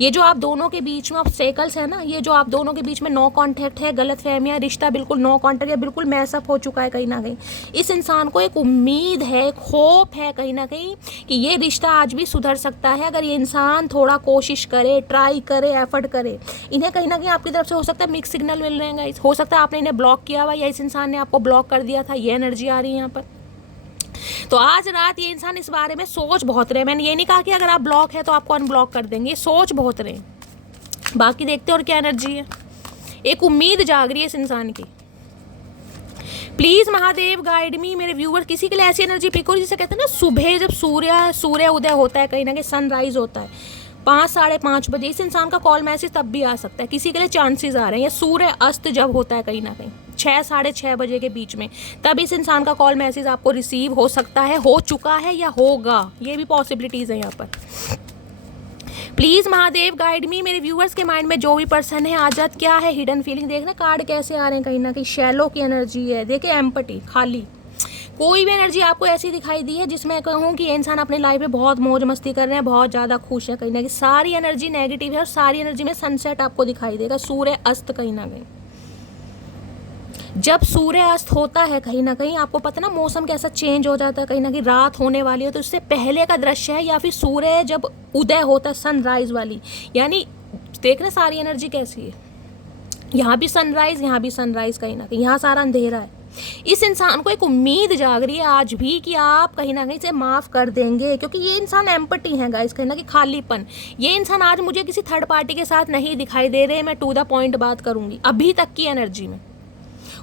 ये जो आप दोनों के बीच में ऑब्स्टेकल्स है ना, ये जो आप दोनों के बीच में नो कांटेक्ट है, गलत फहमियाँ, रिश्ता बिल्कुल नो कांटेक्ट या बिल्कुल मैसअप हो चुका है कहीं ना कहीं, इस इंसान को एक उम्मीद है, एक होप है कहीं ना कहीं कि ये रिश्ता आज भी सुधर सकता है अगर ये इंसान थोड़ा कोशिश करे, ट्राई करे, एफर्ट करे। इन्हें कहीं ना कहीं आपकी तरफ से हो सकता है मिक्स सिग्नल मिल रहे हैं गाइस। हो सकता है आपने इन्हें ब्लॉक किया हुआ या इस इंसान ने आपको ब्लॉक कर दिया था, ये एनर्जी आ रही है यहाँ पर। तो आज रात ये इंसान इस बारे में सोच बहुत रहे। मैंने ये नहीं कहा कि अगर आप ब्लॉक है तो आपको अनब्लॉक कर देंगे, सोच बहुत रहे। बाकी देखते और क्या एनर्जी है। एक उम्मीद जाग रही है इस इंसान की। प्लीज़ महादेव गाइड मी मेरे व्यूअर, किसी के लिए ऐसी एनर्जी पिक हो जिसे कहते हैं ना सुबह जब सूर्य उदय होता है, कहीं ना कहीं सनराइज होता है 5 साढ़े 5 बजे, इस इंसान का कॉल मैसेज तब भी आ सकता है। किसी के लिए चांसेस आ रहे हैं, या सूर्य अस्त जब होता है कहीं ना कहीं 6 साढ़े 6 बजे के बीच में, तब इस इंसान का कॉल मैसेज आपको रिसीव हो सकता है, हो चुका है या होगा, ये भी पॉसिबिलिटीज़ है यहाँ पर। प्लीज़ महादेव गाइड मी मेरे व्यूअर्स के माइंड में जो भी पर्सन है आज रात क्या है हिडन फीलिंग। देखना कार्ड कैसे आ रहे हैं, कहीं ना कहीं शैलो की एनर्जी है, देखिए एम्पटी, खाली। कोई भी एनर्जी आपको ऐसी दिखाई दी है जिसमें कहूँ कि ये इंसान अपने लाइफ में बहुत मौज मस्ती कर रहे हैं, बहुत ज़्यादा खुश है, कहीं ना कहीं सारी एनर्जी नेगेटिव है और सारी एनर्जी में सनसेट आपको दिखाई देगा, सूर्य अस्त कहीं ना कहीं। जब सूर्य अस्त होता है कहीं ना कहीं आपको पता ना मौसम कैसा चेंज हो जाता है, कहीं ना कहीं रात होने वाली है, तो इससे पहले का दृश्य है, या फिर सूर्य जब उदय होता है सनराइज वाली, यानी देख रहे सारी एनर्जी कैसी है। यहाँ भी सनराइज, यहाँ भी सनराइज, कहीं ना कहीं यहाँ सारा अंधेरा है। इस इंसान को एक उम्मीद जाग रही है आज भी कि आप कहीं ना कहीं से माफ़ कर देंगे, क्योंकि ये इंसान एम्पटी है गाइस, कहीं ना कहीं खालीपन। ये इंसान आज मुझे किसी थर्ड पार्टी के साथ नहीं दिखाई दे रहे। मैं टू द पॉइंट बात करूंगी अभी तक की एनर्जी में।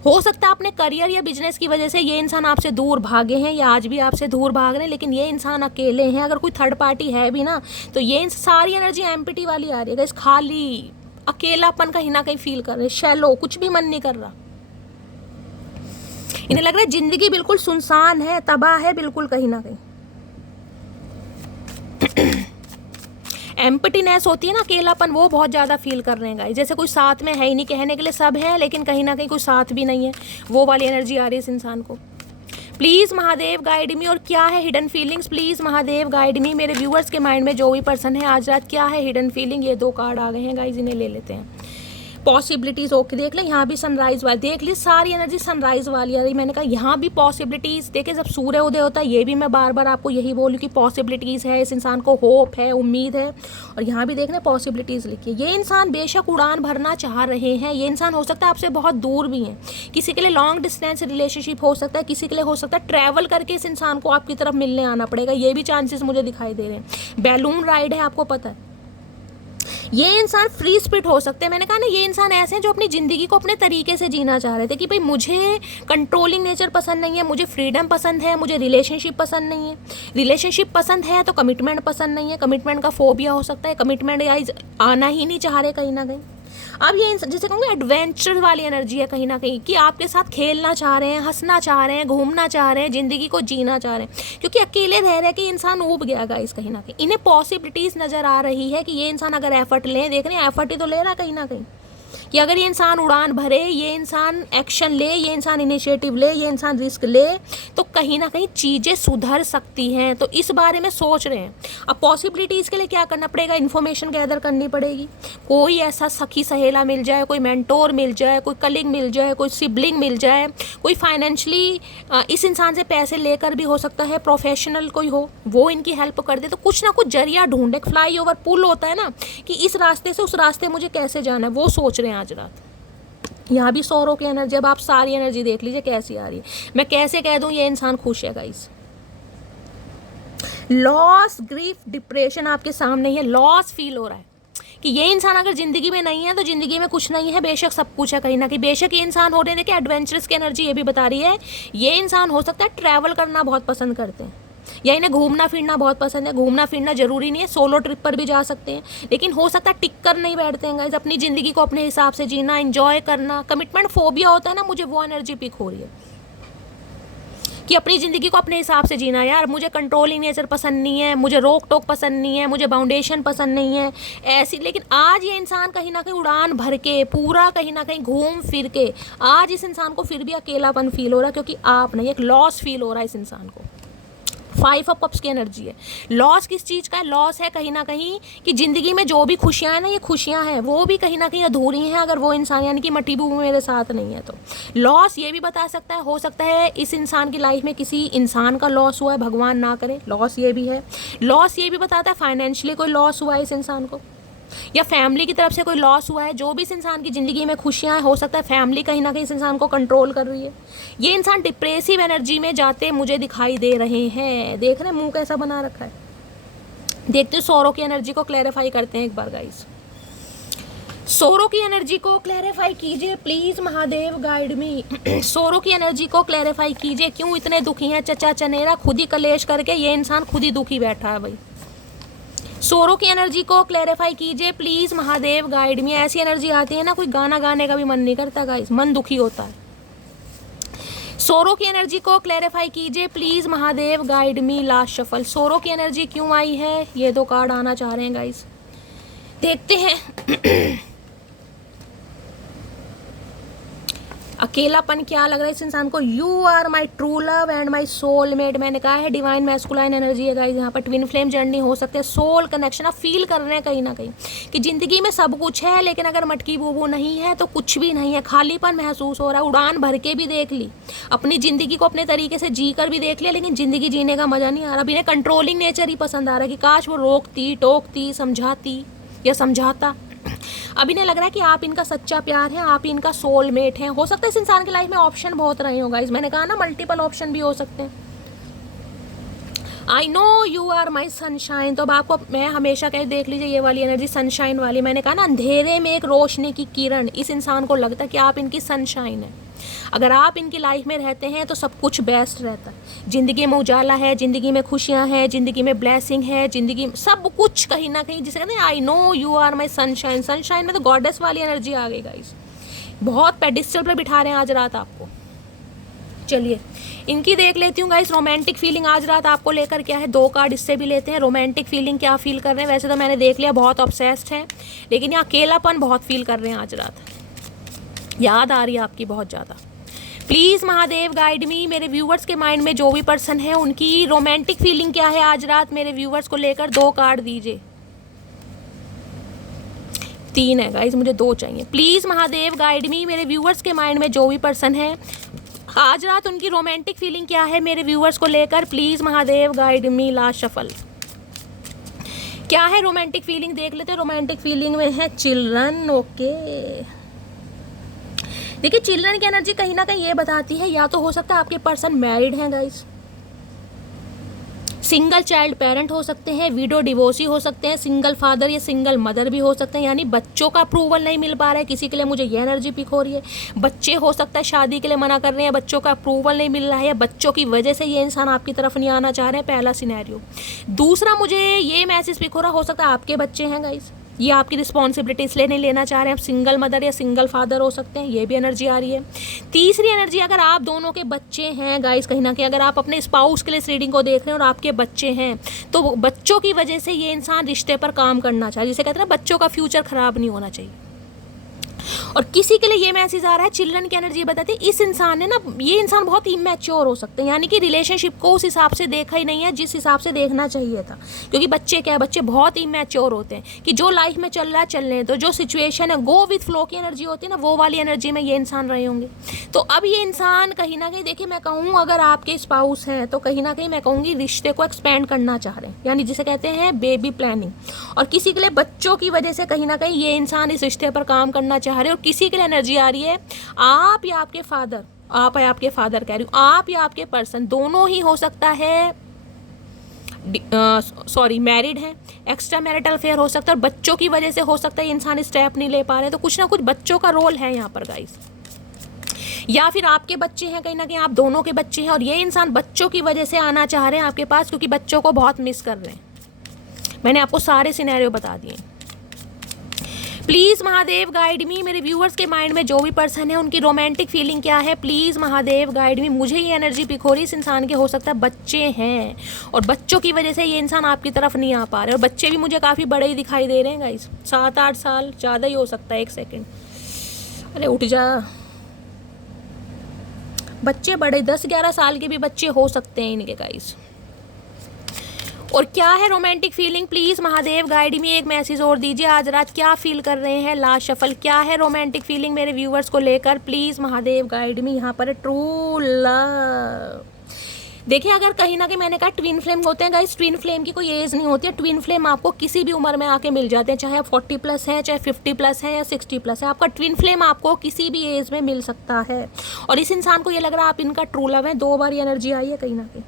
हो सकता है अपने करियर या बिजनेस की वजह से ये इंसान आपसे दूर भागे हैं या आज भी आपसे दूर भाग रहे हैं, लेकिन ये इंसान अकेले हैं। अगर कोई थर्ड पार्टी है भी ना तो ये सारी एनर्जी एम्पटी वाली आ रही है, खाली अकेलापन कहीं ना कहीं फील कर रहे हैं, शैलो, कुछ भी मन नहीं कर रहा। इन्हें लग रहा है जिंदगी बिल्कुल सुनसान है, तबाह है बिल्कुल कहीं ना कहीं। एम्पटीनेस होती है ना, अकेलापन, वो बहुत ज़्यादा फील कर रहे हैं गाइस, जैसे कोई साथ में है ही नहीं, कहने के लिए सब है लेकिन कहीं ना कहीं कोई साथ भी नहीं है, वो वाली एनर्जी आ रही है इस इंसान को। प्लीज़ महादेव गाइड मी, और क्या है hidden feelings, please Mahadev guide मी मेरे व्यूअर्स के माइंड में जो भी पर्सन है आज रात क्या है हिडन फीलिंग। ये 2 कार्ड आ गए हैं गाइस, इन्हें ले लेते हैं। पॉसिबिलिटीज़ ओके, देख लें यहाँ भी सनराइज वाली, देख ली सारी एनर्जी सनराइज वाली आ रही। मैंने कहा यहाँ भी पॉसिबिलिटीज़, देखिए जब सूर्य उदय होता है, ये भी मैं बार बार आपको यही बोलूँ कि पॉसिबिलिटीज़ है, इस इंसान को होप है, उम्मीद है। और यहाँ भी देख लें पॉसिबिलिटीज़ लिखी है। ये इंसान बेशक उड़ान भरना चाह रहे हैं, ये इंसान हो सकता है आपसे बहुत दूर भी हैं, किसी के लिए लॉन्ग डिस्टेंस रिलेशनशिप हो सकता है, किसी के लिए हो सकता है ट्रैवल करके इस इंसान को आपकी तरफ मिलने आना पड़ेगा, ये भी चांसेस मुझे दिखाई दे रहे हैं। बैलून राइड है, आपको पता है। ये इंसान फ्री स्पिरिट हो सकते हैं। मैंने कहा ना ये इंसान ऐसे हैं जो अपनी ज़िंदगी को अपने तरीके से जीना चाह रहे थे कि भाई मुझे कंट्रोलिंग नेचर पसंद नहीं है, मुझे फ्रीडम पसंद है, मुझे रिलेशनशिप पसंद नहीं है। रिलेशनशिप पसंद है तो कमिटमेंट पसंद नहीं है, कमिटमेंट का फोबिया हो सकता है, कमिटमेंट या आना ही नहीं चाह रहे कहीं ना कहीं। अब ये जैसे कहूँगा एडवेंचर वाली एनर्जी है कहीं ना कहीं, कि आपके साथ खेलना चाह रहे हैं, हंसना चाह रहे हैं, घूमना चाह रहे हैं, ज़िंदगी को जीना चाह रहे हैं, क्योंकि अकेले रह रहे कि इंसान ऊब गया गाइस कहीं ना कहीं। इन्हें पॉसिबिलिटीज़ नज़र आ रही है कि ये इंसान अगर एफर्ट लें, देख रहे हैं एफर्ट ही तो ले रहा है कहीं ना कहीं, कि अगर ये इंसान उड़ान भरे, ये इंसान एक्शन ले, ये इंसान इनिशिएटिव ले, ये इंसान रिस्क ले, तो कहीं ना कहीं चीज़ें सुधर सकती हैं। तो इस बारे में सोच रहे हैं। अब पॉसिबिलिटीज़ के लिए क्या करना पड़ेगा, इन्फॉर्मेशन गैदर करनी पड़ेगी। कोई ऐसा सखी सहेला मिल जाए, कोई मेंटोर मिल जाए, कोई कलीग मिल जाए, कोई सिबलिंग मिल जाए, कोई फाइनेंशली इस इंसान से पैसे लेकर भी हो सकता है, प्रोफेशनल कोई हो वो इनकी हेल्प कर दे। तो कुछ ना कुछ जरिया ढूंढे, फ्लाई ओवर पुल होता है ना, कि इस रास्ते से उस रास्ते मुझे कैसे जाना है, वो सोच रहे हैं आज रात। यहाँ भी सौरों की एनर्जी, जब आप सारी एनर्जी देख लीजिए कैसी आ रही है। मैं कैसे कह दूँ ये इंसान खुश है गाइस। लॉस, ग्रीफ, डिप्रेशन आपके सामने ही है। लॉस फील हो रहा है कि ये इंसान अगर ज़िंदगी में नहीं है तो ज़िंदगी में कुछ नहीं है, बेशक सब कुछ है कहीं ना कहीं। बेशक ये इंसान हो रहे हैं, देखिए एडवेंचरस की एनर्जी ये भी बता रही है, ये इंसान हो सकता है ट्रैवल करना बहुत पसंद करते हैं या इन्हें घूमना फिरना बहुत पसंद है। घूमना फिरना जरूरी नहीं है, सोलो ट्रिप पर भी जा सकते हैं, लेकिन हो सकता है टिक कर नहीं बैठते हैं गाइस, अपनी ज़िंदगी को अपने हिसाब से जीना, एंजॉय करना। कमिटमेंट फोबिया होता है ना, मुझे वो एनर्जी पिक हो रही है कि अपनी ज़िंदगी को अपने हिसाब से जीना। यार मुझे कंट्रोलिंग नेचर पसंद नहीं है, मुझे रोक टोक पसंद नहीं है, मुझे बाउंडेशन पसंद नहीं है ऐसी। लेकिन आज ये इंसान कहीं ना कहीं उड़ान भर के पूरा कहीं ना कहीं घूम फिर के आज इस इंसान को फिर भी अकेलापन फील हो रहा है, क्योंकि आप नहीं, एक लॉस फील हो रहा है इस इंसान को। 5 ऑफ कप्स की एनर्जी है। लॉस किस चीज़ का है? लॉस है कहीं ना कहीं कि ज़िंदगी में जो भी खुशियाँ हैं ना, ये खुशियाँ हैं वो भी कहीं ना कहीं अधूरी हैं अगर वो इंसान यानी कि मटी बू मेरे साथ नहीं है। तो लॉस ये भी बता सकता है, हो सकता है इस इंसान की लाइफ में किसी इंसान का लॉस हुआ है, भगवान ना करे, लॉस ये भी है। लॉस ये भी बताता है फाइनेंशियली कोई लॉस हुआ है इस इंसान को, या फैमिली की तरफ से कोई लॉस हुआ है। जो भी इस इंसान की ज़िंदगी में खुशियाँ, हो सकता है फैमिली कहीं ना कहीं इस इंसान को कंट्रोल कर रही है। ये इंसान डिप्रेसिव एनर्जी में जाते मुझे दिखाई दे रहे हैं। देख रहे हैं मुंह कैसा बना रखा है। देखते हैं सोरो की एनर्जी को क्लैरिफाई करते हैं एक बार गाइस। सोरो की एनर्जी को क्लैरिफाई कीजिए प्लीज़ महादेव, गाइड मी। सोरो की एनर्जी को क्लैरिफाई कीजिए, क्यों इतने दुखी हैं चचा चनेरा, खुद ही कलेश करके ये इंसान खुद ही दुखी बैठा है भाई। सोरो की एनर्जी को क्लैरिफाई कीजिए प्लीज़ महादेव, गाइड में। ऐसी एनर्जी आती है ना, कोई गाना गाने का भी मन नहीं करता गाइस, मन दुखी होता है। सोरो की एनर्जी को क्लैरिफाई कीजिए please Mahadev, guide me. Last shuffle, सोरो की एनर्जी क्यों आई है, ये 2 कार्ड आना चाह रहे हैं गाइस, देखते हैं। अकेलापन क्या लग रहा है इस इंसान को? You are my true love and my soulmate. मैंने कहा है डिवाइन मैस्कुलाइन एनर्जी है गाइस, यहाँ पर ट्विन फ्लेम जर्नी हो सकते हैं, सोल कनेक्शन। आप फील कर रहे हैं कहीं ना कहीं कि ज़िंदगी में सब कुछ है, लेकिन अगर मटकी बूबू नहीं है तो कुछ भी नहीं है, खालीपन महसूस हो रहा है। उड़ान भर के भी देख ली, अपनी ज़िंदगी को अपने तरीके से जी कर भी देख लिया, लेकिन ज़िंदगी जीने का मज़ा नहीं आ रहा। अब इन्हें कंट्रोलिंग नेचर ही पसंद आ रहा है कि काश वो रोकती टोकती समझाती या समझाता। अब इन्हें लग रहा है कि आप इनका सच्चा प्यार है, आप इनका सोलमेट हैं। हो सकता है इस इंसान की लाइफ में ऑप्शन बहुत रहे होगा, इस मैंने कहा ना मल्टीपल ऑप्शन भी हो सकते हैं। I know you are my sunshine. तो अब आपको मैं हमेशा कह, देख लीजिए ये वाली एनर्जी सनशाइन वाली। मैंने कहा ना अंधेरे में एक रोशनी की किरण, इस इंसान को लगता है कि आप इनकी सनशाइन है। अगर आप इनकी लाइफ में रहते हैं तो सब कुछ बेस्ट रहता है। ज़िंदगी में उजाला है, ज़िंदगी में खुशियाँ हैं, ज़िंदगी में ब्लेसिंग है, ज़िंदगी में सब कुछ कहीं ना कहीं, जिसे कहते हैं I know you are my sunshine. Sunshine में तो गॉडेस वाली एनर्जी आ गई गाइस, बहुत पेडिस्टल पर बिठा रहे हैं आज रात आपको। चलिए इनकी देख लेती हूँ गाइस, रोमांटिक फीलिंग आज रात आपको लेकर क्या है। 2 कार्ड इससे भी लेते हैं, रोमांटिक फीलिंग क्या फील कर रहे हैं। वैसे तो मैंने देख लिया बहुत ऑब्सेस्ड हैं, लेकिन यहाँ अकेलापन बहुत फील कर रहे हैं आज रात, याद आ रही है आपकी बहुत ज़्यादा। प्लीज़ महादेव गाइड मी, मेरे व्यूवर्स के माइंड में जो भी पर्सन है उनकी रोमांटिक फीलिंग क्या है आज रात मेरे व्यूवर्स को लेकर। 2 कार्ड दीजिए, 3 है गाइस, मुझे 2 चाहिए। प्लीज़ महादेव गाइड मी, मेरे व्यूवर्स के माइंड में जो भी पर्सन है आज रात उनकी रोमांटिक फीलिंग क्या है मेरे व्यूवर्स को लेकर। Please Mahadev guide me. Last shuffle, क्या है रोमांटिक फीलिंग देख लेते हैं। रोमांटिक फीलिंग में है चिल्ड्रन। ओके, देखिए चिल्ड्रन की एनर्जी कहीं ना कहीं ये बताती है, या तो हो सकता है आपके पर्सन मैरिड हैं गाइस, सिंगल चाइल्ड पेरेंट हो सकते हैं, विडो डिवोर्सी हो सकते हैं, सिंगल फादर या सिंगल मदर भी हो सकते हैं, यानी बच्चों का अप्रूवल नहीं मिल पा रहा है किसी के लिए। मुझे ये एनर्जी पिक हो रही है। बच्चे हो सकता है शादी के लिए मना कर रहे हैं, बच्चों का अप्रूवल नहीं मिल रहा है, बच्चों की वजह से ये इंसान आपकी तरफ नहीं आना चाह रहे हैं। पहला सिनेरियो। दूसरा मुझे ये मैसेज पिक हो रहा, हो सकता है आपके बच्चे हैं गाइस, ये आपकी रिस्पॉन्सिबिलिटी इसलिए नहीं लेना चाह रहे हैं। आप सिंगल मदर या सिंगल फादर हो सकते हैं, ये भी एनर्जी आ रही है। तीसरी एनर्जी, अगर आप दोनों के बच्चे हैं गाइस, कहीं ना कहीं अगर आप अपने स्पाउस के लिए इस रीडिंग को देख रहे हैं और आपके बच्चे हैं, तो बच्चों की वजह से ये इंसान रिश्ते पर काम करना चाहिए, जिसे कहते हैं ना बच्चों का फ्यूचर खराब नहीं होना चाहिए। और किसी के लिए ये मैसेज आ रहा है, चिल्ड्रन की एनर्जी बताती है इस इंसान ने ना, ये इंसान बहुत इमैच्योर हो सकते हैं, यानी कि रिलेशनशिप को उस हिसाब से देखा ही नहीं है जिस हिसाब से देखना चाहिए था। क्योंकि बच्चे क्या है, बच्चे बहुत इमैच्योर होते हैं कि जो लाइफ में चल रहा है चलने दो, जो सिचुएशन है गो विथ फ्लो की एनर्जी होती है ना, वो वाली एनर्जी में ये इंसान रहे होंगे। तो अब ये इंसान कहीं ना कहीं, देखिए मैं कहूँ अगर आपके स्पाउस हैं तो कहीं ना कहीं मैं कहूँगी रिश्ते को एक्सपेंड करना चाह रहे हैं, यानी जिसे कहते हैं बेबी प्लानिंग। और किसी के लिए बच्चों की वजह से कहीं ना कहीं ये इंसान इस रिश्ते पर काम करना चाह रहे हैं। और किसी के लिए एनर्जी आ रही है आप या आपके फादर, आप या आपके फादर कह रही हूँ, आप या आपके पर्सन, दोनों ही हो सकता है सॉरी मैरिड हैं, एक्स्ट्रा मैरिटल अफेयर हो सकता है, और बच्चों की वजह से हो सकता है ये इंसान स्टेप नहीं ले पा रहे, तो कुछ ना कुछ बच्चों का रोल है यहाँ पर गाइस। या फिर आपके बच्चे हैं, कहीं ना कहीं आप दोनों के बच्चे हैं और ये इंसान बच्चों की वजह से आना चाह रहे हैं आपके पास, क्योंकि बच्चों को बहुत मिस कर रहे हैं। मैंने आपको सारे सिनेरियो बता दिए। प्लीज़ महादेव गाइड मी, मेरे व्यूअर्स के माइंड में जो भी पर्सन है उनकी रोमांटिक फीलिंग क्या है, प्लीज़ महादेव गाइड मी। मुझे ये एनर्जी पिक हो रही है, इस इंसान के हो सकता है बच्चे हैं और बच्चों की वजह से ये इंसान आपकी तरफ नहीं आ पा रहे, और बच्चे भी मुझे काफ़ी बड़े ही दिखाई दे रहे हैं गाइस, 7-8 साल, ज़्यादा ही हो सकता है। 1 सेकेंड, अरे उठ जा। बच्चे बड़े 10-11 साल के भी बच्चे हो सकते हैं इनके गाइस। और क्या है romantic feeling, please Mahadev guide में एक मैसेज और दीजिए। आज रात क्या फील कर रहे हैं लास्ट शफल, क्या है रोमांटिक फीलिंग मेरे व्यूवर्स को लेकर, प्लीज़ महादेव गाइड में। यहाँ पर ट्रू लव, देखिए अगर कहीं ना कहीं मैंने कहा ट्विन फ्लेम होते हैं गाइस, ट्विन फ्लेम की कोई एज नहीं होती है। ट्विन फ्लेम आपको किसी भी उम्र में आके मिल जाते हैं, चाहे आप 40+ है, चाहे 50+ है या 60+ है, आपका ट्विन फ्लेम आपको किसी भी एज में मिल सकता है। और इस इंसान को ये लग रहा है आप इनका ट्रू लव है, 2 बार एनर्जी आई है कहीं ना कहीं।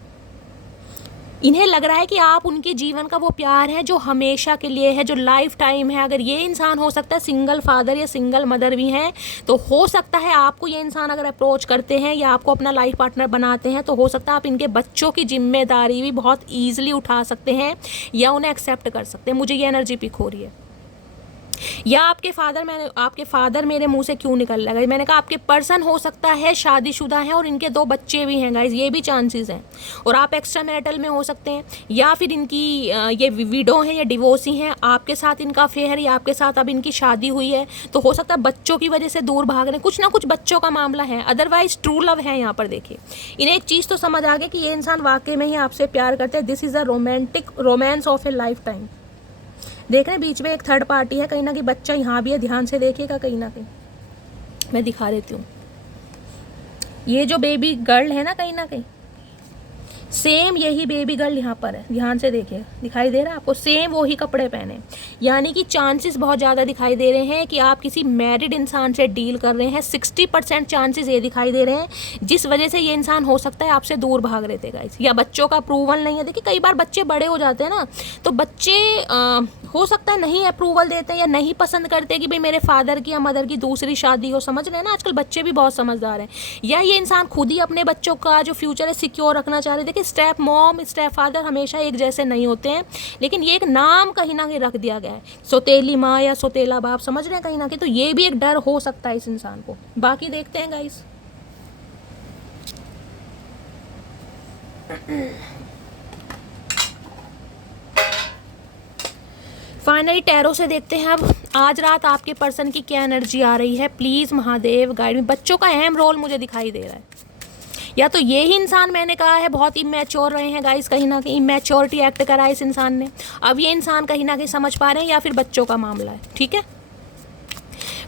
इन्हें लग रहा है कि आप उनके जीवन का वो प्यार है जो हमेशा के लिए है, जो लाइफ टाइम है। अगर ये इंसान हो सकता है सिंगल फादर या सिंगल मदर भी हैं, तो हो सकता है आपको ये इंसान अगर अप्रोच करते हैं या आपको अपना लाइफ पार्टनर बनाते हैं, तो हो सकता है आप इनके बच्चों की जिम्मेदारी भी बहुत ईजिली उठा सकते हैं या उन्हें एक्सेप्ट कर सकते हैं। मुझे ये एनर्जी पिक हो रही है। या आपके फादर मेरे मुंह से क्यों निकल रहा है, मैंने कहा आपके पर्सन हो सकता है शादीशुदा हैं और इनके 2 बच्चे भी हैं गाइज, ये भी चांसेस हैं। और आप एक्स्ट्रा मैरिटल में हो सकते हैं, या फिर इनकी ये विडो हैं या डिवोर्सी हैं, आपके साथ इनका अफेयर या आपके साथ अब इनकी शादी हुई है, तो हो सकता है बच्चों की वजह से दूर भाग रहे हैं, कुछ ना कुछ बच्चों का मामला है। अदरवाइज ट्रू लव है यहाँ पर। देखिए इन्हें एक चीज़ तो समझ आ गई कि ये इंसान वाकई में ही आपसे प्यार करते हैं। This is a romantic romance of A life time. देख रहे हैं बीच में एक थर्ड पार्टी है, कहीं ना कहीं बच्चा यहाँ भी है, ध्यान से देखिएगा। कहीं ना कहीं मैं दिखा देती हूँ, ये जो बेबी गर्ल है ना, कहीं ना कहीं सेम यही बेबी गर्ल यहाँ पर है, ध्यान से देखिए, दिखाई दे रहा है आपको, सेम वही कपड़े पहने। यानी कि चांसेस बहुत ज़्यादा दिखाई दे रहे हैं कि आप किसी मैरिड इंसान से डील कर रहे हैं। 60% चांसेस ये दिखाई दे रहे हैं, जिस वजह से ये इंसान हो सकता है आपसे दूर भाग रहे थे गाइस, या बच्चों का अप्रूवल नहीं है। देखिए कई बार बच्चे बड़े हो जाते हैं ना, तो बच्चे हो सकता है नहीं अप्रूवल देते हैं या नहीं पसंद करते कि भाई मेरे फादर की या मदर की दूसरी शादी हो। समझ रहे हैं ना, आजकल बच्चे भी बहुत समझदार हैं। या ये इंसान खुद ही अपने बच्चों का जो फ्यूचर है सिक्योर रखना चाह रहे थे। स्टेप मॉम स्टेप फादर हमेशा एक जैसे नहीं होते हैं, लेकिन ये एक नाम कहीं ना कहीं रख दिया गया है, सौतेली माँ या सौतेला बाप, समझ रहे हैं कहीं ना कहीं। तो ये भी एक डर हो सकता है इस इंसान को। बाकी देखते हैं गाइस। फाइनली टैरो से देखते हैं अब आज रात आपके पर्सन की क्या एनर्जी आ रही है। प्लीज़ महादेव गाइड में। बच्चों का अहम रोल मुझे दिखाई दे रहा है, या तो ये ही इंसान मैंने कहा है बहुत इमेच्योर रहे हैं गाइस, कहीं ना कहीं इमेच्योरिटी एक्ट करा है इस इंसान ने। अब ये इंसान कहीं ना कहीं समझ पा रहे हैं, या फिर बच्चों का मामला है। ठीक है,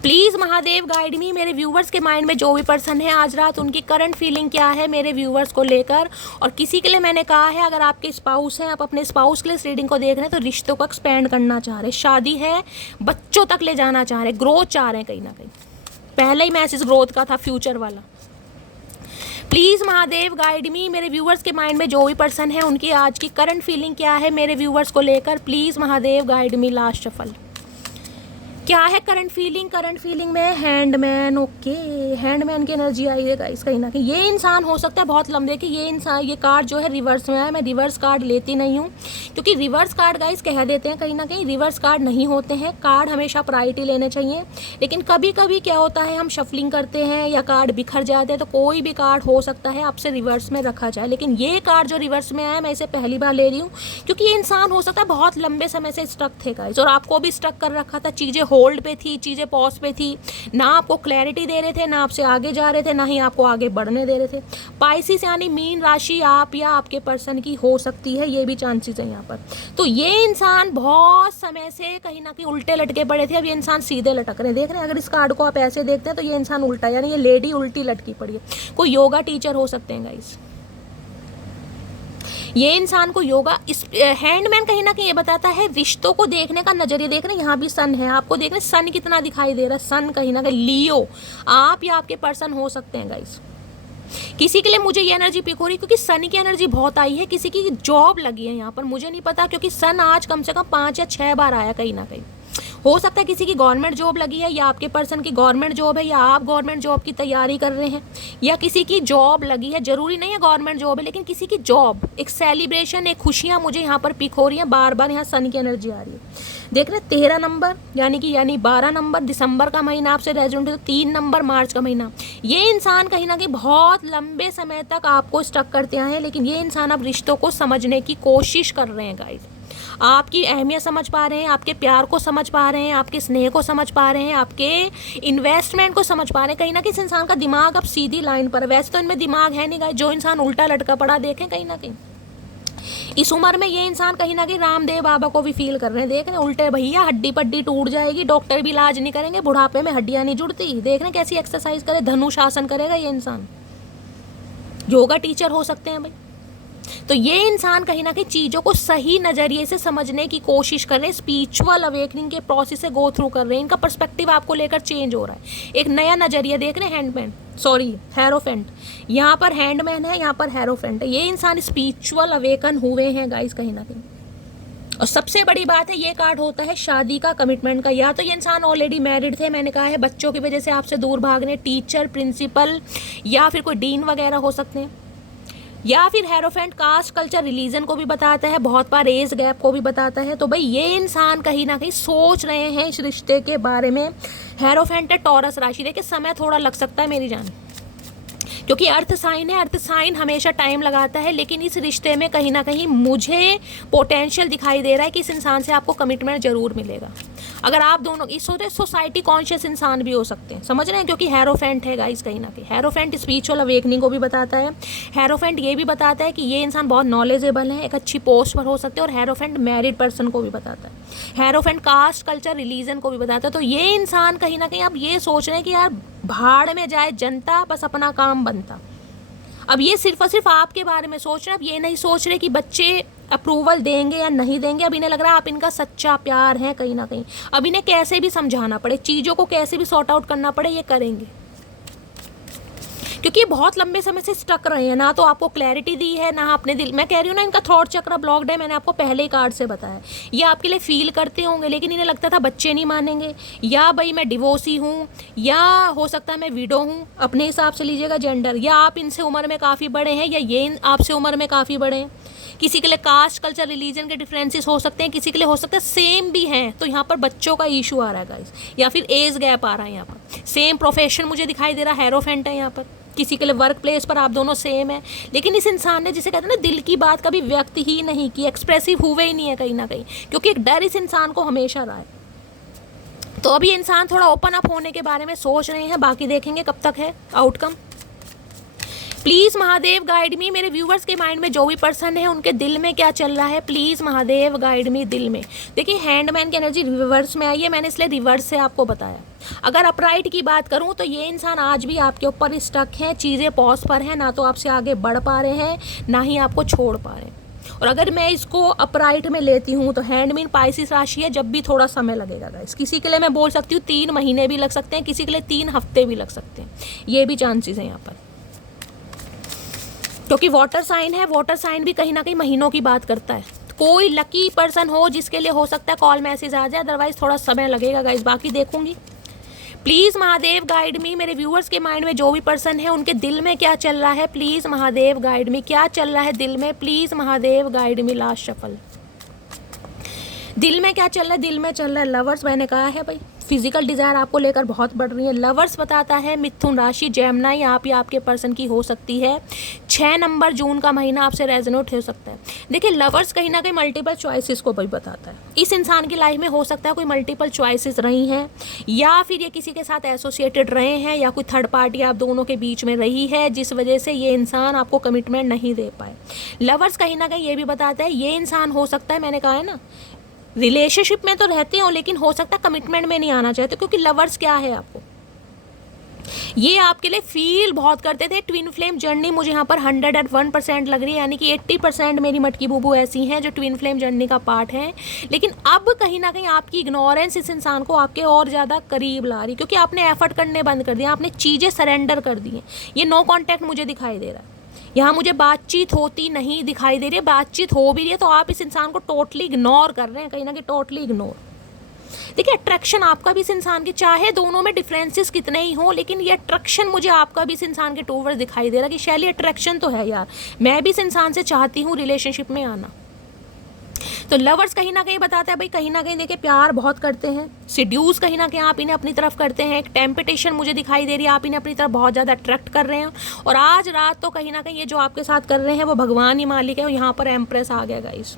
प्लीज़ महादेव गाइड मी। मेरे व्यूवर्स के माइंड में जो भी पर्सन है आज रात उनकी करंट फीलिंग क्या है मेरे व्यूवर्स को लेकर। और किसी के लिए मैंने कहा है अगर आपके स्पाउस हैं, आप अपने स्पाउस के लिए इस रीडिंग को देख रहे हैं, तो रिश्तों को एक्सपेंड करना चाह रहे हैं, शादी है, बच्चों तक ले जाना चाह रहे हैं, ग्रोथ चाह रहे हैं कहीं ना कहीं। पहले ही मैसेज ग्रोथ का था, फ्यूचर वाला। प्लीज़ महादेव गाइड मी। मेरे व्यूवर्स के माइंड में जो भी पर्सन है उनकी आज की करंट फीलिंग क्या है मेरे व्यूवर्स को लेकर। Please Mahadev guide me. Last shuffle क्या है करंट फीलिंग। करंट फीलिंग में हैंडमैन। ओके, हैंडमैन की एनर्जी आई है गाइस कहीं ना कहीं। ये इंसान हो सकता है बहुत लंबे कि ये इंसान, ये कार्ड जो है रिवर्स में है। मैं रिवर्स कार्ड लेती नहीं हूँ, क्योंकि रिवर्स कार्ड गाइस कह देते हैं कहीं ना कहीं रिवर्स कार्ड नहीं होते हैं। कार्ड हमेशा प्रायोरिटी लेने चाहिए। लेकिन कभी कभी क्या होता है, हम शफलिंग करते हैं या कार्ड बिखर जाते हैं, तो कोई भी कार्ड हो सकता है आपसे रिवर्स में रखा जाए। लेकिन ये कार्ड जो रिवर्स में आया, मैं इसे पहली बार ले रही हूँ, क्योंकि ये इंसान हो सकता है बहुत लंबे समय से स्टक थे गाइस, और आपको भी स्टक कर रखा था। चीज़ें होल्ड पे थी, चीज़ें पॉज पे थी, ना आपको क्लैरिटी दे रहे थे, ना आपसे आगे जा रहे थे, ना ही आपको आगे बढ़ने दे रहे थे। पाइसिस यानी मीन राशि आप या आपके पर्सन की हो सकती है, ये भी चांसेस है यहाँ पर। तो ये इंसान बहुत समय से कहीं ना कहीं उल्टे लटके पड़े थे, अब ये इंसान सीधे लटक रहे हैं। देख रहे हैं, अगर इस कार्ड को आप ऐसे देखते हैं तो ये इंसान उल्टा, यानी ये लेडी उल्टी लटकी पड़ी है। कोई योगा टीचर हो सकते हैं गाइस, ये इंसान को योगा। इस हैंडमैन कहीं ना कहीं ये बताता है रिश्तों को देखने का नजरिया। देख रहे हैं यहाँ भी सन है, आपको देख रहे हैं सन कितना दिखाई दे रहा है। सन कहीं ना कहीं लियो आप या आपके पर्सन हो सकते हैं गाइस। किसी के लिए मुझे ये एनर्जी पिक हो रही है क्योंकि सन की एनर्जी बहुत आई है, किसी की जॉब लगी है यहाँ पर, मुझे नहीं पता क्योंकि सन आज कम से कम 5 या 6 बार आया कहीं ना कहीं। हो सकता है किसी की गवर्नमेंट जॉब लगी है, या आपके पर्सन की गवर्नमेंट जॉब है, या आप गवर्नमेंट जॉब की तैयारी कर रहे हैं, या किसी की जॉब लगी है, जरूरी नहीं है गवर्नमेंट जॉब है, लेकिन किसी की जॉब, एक सेलिब्रेशन, एक खुशियाँ मुझे यहाँ पर पिक हो रही हैं, बार बार यहाँ सन की एनर्जी आ रही है। देख रहे 13 नंबर यानी 12 नंबर दिसंबर का महीना आपसे रेजोनेट, 3 नंबर मार्च का महीना। ये इंसान कहीं ना कहीं बहुत लंबे समय तक आपको स्टक करते आए हैं, लेकिन ये इंसान अब रिश्तों को समझने की कोशिश कर रहे हैं गाइस। आपकी अहमियत समझ पा रहे हैं, आपके प्यार को समझ पा रहे हैं, आपके स्नेह को समझ पा रहे हैं, आपके इन्वेस्टमेंट को समझ पा रहे हैं। कहीं ना कहीं इस इंसान का दिमाग अब सीधी लाइन पर है। वैसे तो इनमें दिमाग है नहीं गाइस, जो इंसान उल्टा लटका पड़ा देखें कहीं ना कहीं इस उम्र में ये इंसान कहीं ना कहीं रामदेव बाबा को भी फील कर रहे हैं। देख रहे हैं उल्टे भैया, हड्डी पड्डी टूट जाएगी, डॉक्टर भी इलाज नहीं करेंगे, बुढ़ापे में हड्डियां नहीं जुड़ती। देख रहे हैं कैसी एक्सरसाइज करे, धनुषासन करेगा ये इंसान, योगा टीचर हो सकते हैं भाई। तो ये इंसान कहीं ना कहीं चीज़ों को सही नज़रिए से समझने की कोशिश कर रहे हैं, स्पिरिचुअल अवेकनिंग के प्रोसेस से गो थ्रू कर रहे हैं। इनका पर्सपेक्टिव आपको लेकर चेंज हो रहा है, एक नया नज़रिया देख रहे हैं। हेरोफेंट, यहाँ पर हैंडमैन है, यहाँ पर हेरोफेंट है। ये इंसान स्पिरिचुअल अवेकन हुए हैं गाइस कहीं ना कहीं। और सबसे बड़ी बात है, ये कार्ड होता है शादी का, कमिटमेंट का। या तो ये इंसान ऑलरेडी मैरिड थे, मैंने कहा है बच्चों की वजह से आपसे दूर भागने, टीचर, प्रिंसिपल या फिर कोई डीन वगैरह हो सकते हैं। या फिर हेरोफेंट कास्ट, कल्चर, रिलीजन को भी बताता है, बहुत बार एज गैप को भी बताता है। तो भाई ये इंसान कहीं ना कहीं सोच रहे हैं इस रिश्ते के बारे में। हेरोफेंट है टॉरस राशि, देखिए समय थोड़ा लग सकता है मेरी जान, क्योंकि अर्थ साइन है, अर्थ साइन हमेशा टाइम लगाता है, लेकिन इस रिश्ते में कहीं ना कहीं मुझे पोटेंशियल दिखाई दे रहा है कि इस इंसान से आपको कमिटमेंट जरूर मिलेगा। अगर आप दोनों इस सोसाइटी कॉन्शियस इंसान भी हो सकते हैं, समझ रहे हैं, क्योंकि हेरोफेंट है गाइस कहीं ना कहीं। हेरोफेंट स्पिरिचुअल अवेकनिंग को भी बताता है। हेरोफेंट ये भी बताता है कि ये इंसान बहुत नॉलेजेबल है, एक अच्छी पोस्ट पर हो सकते हैं। और हेरोफेंट मैरिड पर्सन को भी बताता है। हेरोफेंट कास्ट, कल्चर, रिलीजन को भी बताता है। तो ये इंसान कहीं ना कहीं अब ये सोच रहे हैं कि यार भाड़ में जाए जनता, बस अपना काम बनता। अब ये सिर्फ और सिर्फ आपके बारे में सोच रहे हैं। अब ये नहीं सोच रहे कि बच्चे अप्रूवल देंगे या नहीं देंगे। अब इन्हें लग रहा है आप इनका सच्चा प्यार है कहीं ना कहीं। अब इन्हें कैसे भी समझाना पड़े, चीज़ों को कैसे भी सॉर्ट आउट करना पड़े, ये करेंगे, क्योंकि ये बहुत लंबे समय से स्टक रहे हैं। ना तो आपको क्लैरिटी दी है, ना अपने दिल, मैं कह रही हूँ ना, इनका थॉट चक्र ब्लॉक्ड है। मैंने आपको पहले ही कार्ड से बताया। ये आपके लिए फील करते होंगे, लेकिन इन्हें लगता था बच्चे नहीं मानेंगे, या भाई मैं डिवोर्सी हूँ, या हो सकता है मैं विडो हूँ, अपने हिसाब से लीजिएगा जेंडर, या आप इनसे उम्र में काफ़ी बड़े हैं, या ये आपसे उम्र में काफ़ी बड़े हैं। किसी के लिए कास्ट, कल्चर, रिलीजन के डिफरेंसेस हो सकते हैं, किसी के लिए हो सकता है सेम भी हैं। तो यहाँ पर बच्चों का इशू आ रहा है गाइस, या फिर एज गैप आ रहा है। यहाँ पर सेम प्रोफेशन मुझे दिखाई दे रहा है, हेरोफेंट है यहाँ पर। किसी के लिए वर्क प्लेस पर आप दोनों सेम है, लेकिन इस इंसान ने, जिसे कहते हैं ना, दिल की बात कभी व्यक्त ही नहीं की, एक्सप्रेसिव हुए ही नहीं है कहीं ना कहीं, क्योंकि एक डर इस इंसान को हमेशा रहा है। तो अभी इंसान थोड़ा ओपन अप होने के बारे में सोच रहे हैं, बाकी देखेंगे कब तक है आउटकम। प्लीज़ महादेव गाइड मी, मेरे व्यूवर्स के माइंड में जो भी पर्सन है उनके दिल में क्या चल रहा है, प्लीज़ महादेव गाइड मी दिल में। देखिए हैंडमैन की एनर्जी रिवर्स में आई है, मैंने इसलिए रिवर्स से आपको बताया। अगर अपराइट की बात करूं तो ये इंसान आज भी आपके ऊपर स्टक है, चीज़ें पॉज पर हैं, ना तो आपसे आगे बढ़ पा रहे हैं, ना ही आपको छोड़ पा रहे हैं। और अगर मैं इसको अपराइट में लेती हूँ तो हैंडमैन पाइसिस राशि है, जब भी थोड़ा समय लगेगा गाइस। किसी के लिए मैं बोल सकती हूँ 3 महीने भी लग सकते हैं, किसी के लिए 3 हफ्ते भी लग सकते हैं, ये भी चांसेस हैं यहाँ पर, क्योंकि वाटर साइन है। वाटर साइन भी कहीं ना कहीं महीनों की बात करता है। कोई लकी पर्सन हो जिसके लिए हो सकता है कॉल मैसेज आ जाए, अदरवाइज थोड़ा समय लगेगा गाइस, बाकी देखूंगी। प्लीज़ महादेव गाइड मी, मेरे व्यूअर्स के माइंड में जो भी पर्सन है उनके दिल में क्या चल रहा है, प्लीज़ महादेव गाइड मी, क्या चल रहा है दिल में, please Mahadev guide me. Last shuffle, दिल में क्या चल रहा है, दिल में चल रहा है लवर्स। मैंने कहा है भाई फिजिकल डिज़ायर आपको लेकर बहुत बढ़ रही है। लवर्स बताता है मिथुन राशि, जेमिनी आप या आपके पर्सन की हो सकती है। 6 नंबर जून का महीना आपसे रेजोनेट हो सकता है। देखिए लवर्स कहीं ना कहीं मल्टीपल चॉइसेस को भी बताता है। इस इंसान की लाइफ में हो सकता है कोई मल्टीपल चॉइसेस रही हैं, या फिर ये किसी के साथ एसोसिएटेड रहे हैं, या कोई थर्ड पार्टी आप दोनों के बीच में रही है, जिस वजह से ये इंसान आपको कमिटमेंट नहीं दे पाए। लवर्स कहीं ना कहीं ये भी बताता है ये इंसान हो सकता है, मैंने कहा है ना, रिलेशनशिप में तो रहते हो, लेकिन हो सकता है कमिटमेंट में नहीं आना चाहते, क्योंकि लवर्स क्या है आपको, ये आपके लिए फील बहुत करते थे। ट्विन फ्लेम जर्नी मुझे यहाँ पर 101% लग रही है, यानी कि 80% मेरी मटकी बूबू ऐसी हैं जो ट्विन फ्लेम जर्नी का पार्ट है। लेकिन अब कहीं ना कहीं आपकी इग्नोरेंस इस इंसान को आपके और ज़्यादा करीब ला रही, क्योंकि आपने एफर्ट करने बंद कर दिया, आपने चीज़ें सरेंडर कर दी हैं। ये नो कॉन्टैक्ट मुझे दिखाई दे रहा है, यहाँ मुझे बातचीत होती नहीं दिखाई दे रही है। बातचीत हो भी रही है तो आप इस इंसान को टोटली इग्नोर कर रहे हैं, कहीं ना कहीं टोटली इग्नोर। देखिए अट्रैक्शन आपका भी इस इंसान की, चाहे दोनों में डिफरेंसेस कितने ही हों, लेकिन ये अट्रैक्शन मुझे आपका भी इस इंसान के टूवर्ड्स दिखाई दे रहा है कि शैली अट्रैक्शन तो है यार, मैं भी इस इंसान से चाहती हूँ रिलेशनशिप में आना। तो लवर्स कहीं ना कहीं बताता है भाई, कहीं ना कहीं देखिए प्यार बहुत करते हैं, सिड्यूस कहीं ना कहीं आप इन्हें अपनी तरफ करते हैं। एक टेम्पटेशन मुझे दिखाई दे रही है, आप इन्हें अपनी तरफ बहुत ज़्यादा अट्रैक्ट कर रहे हैं। और आज रात तो कहीं ना कहीं ये जो आपके साथ कर रहे हैं वो भगवान ही मालिक है। और यहाँ पर एम्प्रेस आ गया गाइस।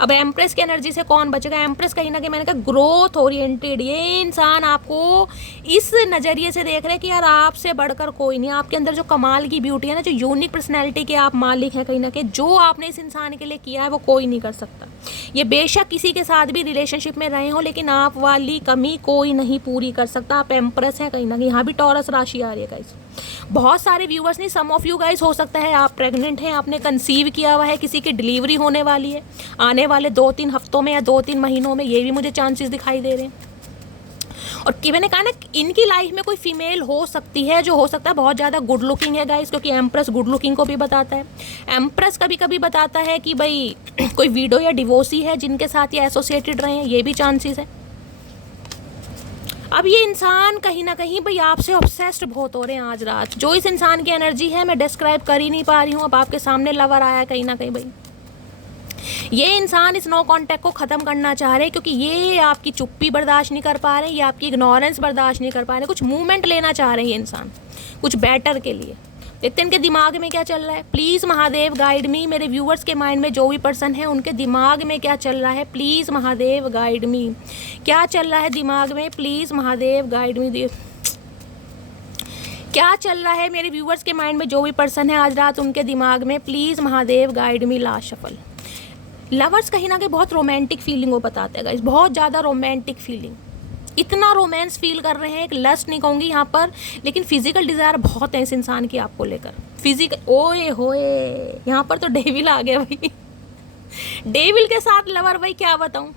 अब एम्प्रेस की एनर्जी से कौन बचेगा? एम्प्रेस कहीं ना कहीं मैंने कहा ग्रोथ ओरिएंटेड, ये इंसान आपको इस नज़रिए से देख रहे हैं कि यार आपसे बढ़कर कोई नहीं, आपके अंदर जो कमाल की ब्यूटी है ना, जो यूनिक पर्सनैलिटी के आप मालिक हैं, कहीं ना कहीं जो आपने इस इंसान के लिए किया है वो कोई नहीं कर सकता। ये बेशक किसी के साथ भी रिलेशनशिप में रहे हो, लेकिन आप वाली कमी कोई नहीं पूरी कर सकता। आप एम्प्रेस हैं कहीं ना कहीं। यहाँ भी टॉरस राशि आ रही है गाइस। बहुत सारे व्यूवर्स नहीं, सम ऑफ यू गाइस, हो सकता है आप प्रेग्नेंट हैं, आपने कंसीव किया हुआ है, किसी की डिलीवरी होने वाली है आने वाले 2-3 हफ्तों में या 2-3 महीनों में, ये भी मुझे चांसेस दिखाई दे रहे हैं। और कि मैंने कहा ना, इनकी लाइफ में कोई फीमेल हो सकती है जो हो सकता है बहुत ज़्यादा गुड लुकिंग है गाइस, क्योंकि एम्प्रेस गुड लुकिंग को भी बताता है। एम्प्रेस कभी कभी बताता है कि भाई कोई विडो या डिवोर्सी है जिनके साथ ये एसोसिएटेड रहे हैं, ये भी चांसेस है। अब ये इंसान कहीं ना कहीं भाई आपसे ऑब्सेस्ड बहुत हो रहे हैं आज रात। जो इस इंसान की एनर्जी है मैं डिस्क्राइब कर ही नहीं पा रही हूँ। अब आपके सामने लवर आया है कहीं ना कहीं भाई, ये इंसान इस नो कॉन्टैक्ट को ख़त्म करना चाह रहे हैं, क्योंकि ये आपकी चुप्पी बर्दाश्त नहीं कर पा रहे, ये आपकी इग्नोरेंस बर्दाश्त नहीं कर पा रहे। कुछ मूवमेंट लेना चाह रहे हैं ये इंसान, कुछ बेटर के लिए। देखते हैं इनके दिमाग में क्या चल रहा है। प्लीज़ महादेव गाइड मी। मेरे व्यूवर्स के माइंड में जो भी पर्सन है उनके दिमाग में क्या चल रहा है, प्लीज़ महादेव गाइड मी। क्या चल रहा है दिमाग में, प्लीज़ महादेव गाइड मी। क्या चल रहा है मेरे व्यूवर्स के माइंड में, जो भी पर्सन है आज रात उनके दिमाग में, please Mahadev guide me. Last shuffle. Lovers कहीं ना कहीं बहुत रोमांटिक फीलिंग को बताते हैं गाइस, बहुत ज़्यादा रोमांटिक फीलिंग। इतना रोमांस फील कर रहे हैं, एक लस्ट नहीं कहूँगी यहाँ पर, लेकिन फिजिकल डिज़ायर बहुत है इस इंसान की आपको लेकर। फिजिकल, ओए होए, यहाँ पर तो डेविल आ गया भाई। डेविल के साथ लवर, भाई क्या बताऊँ।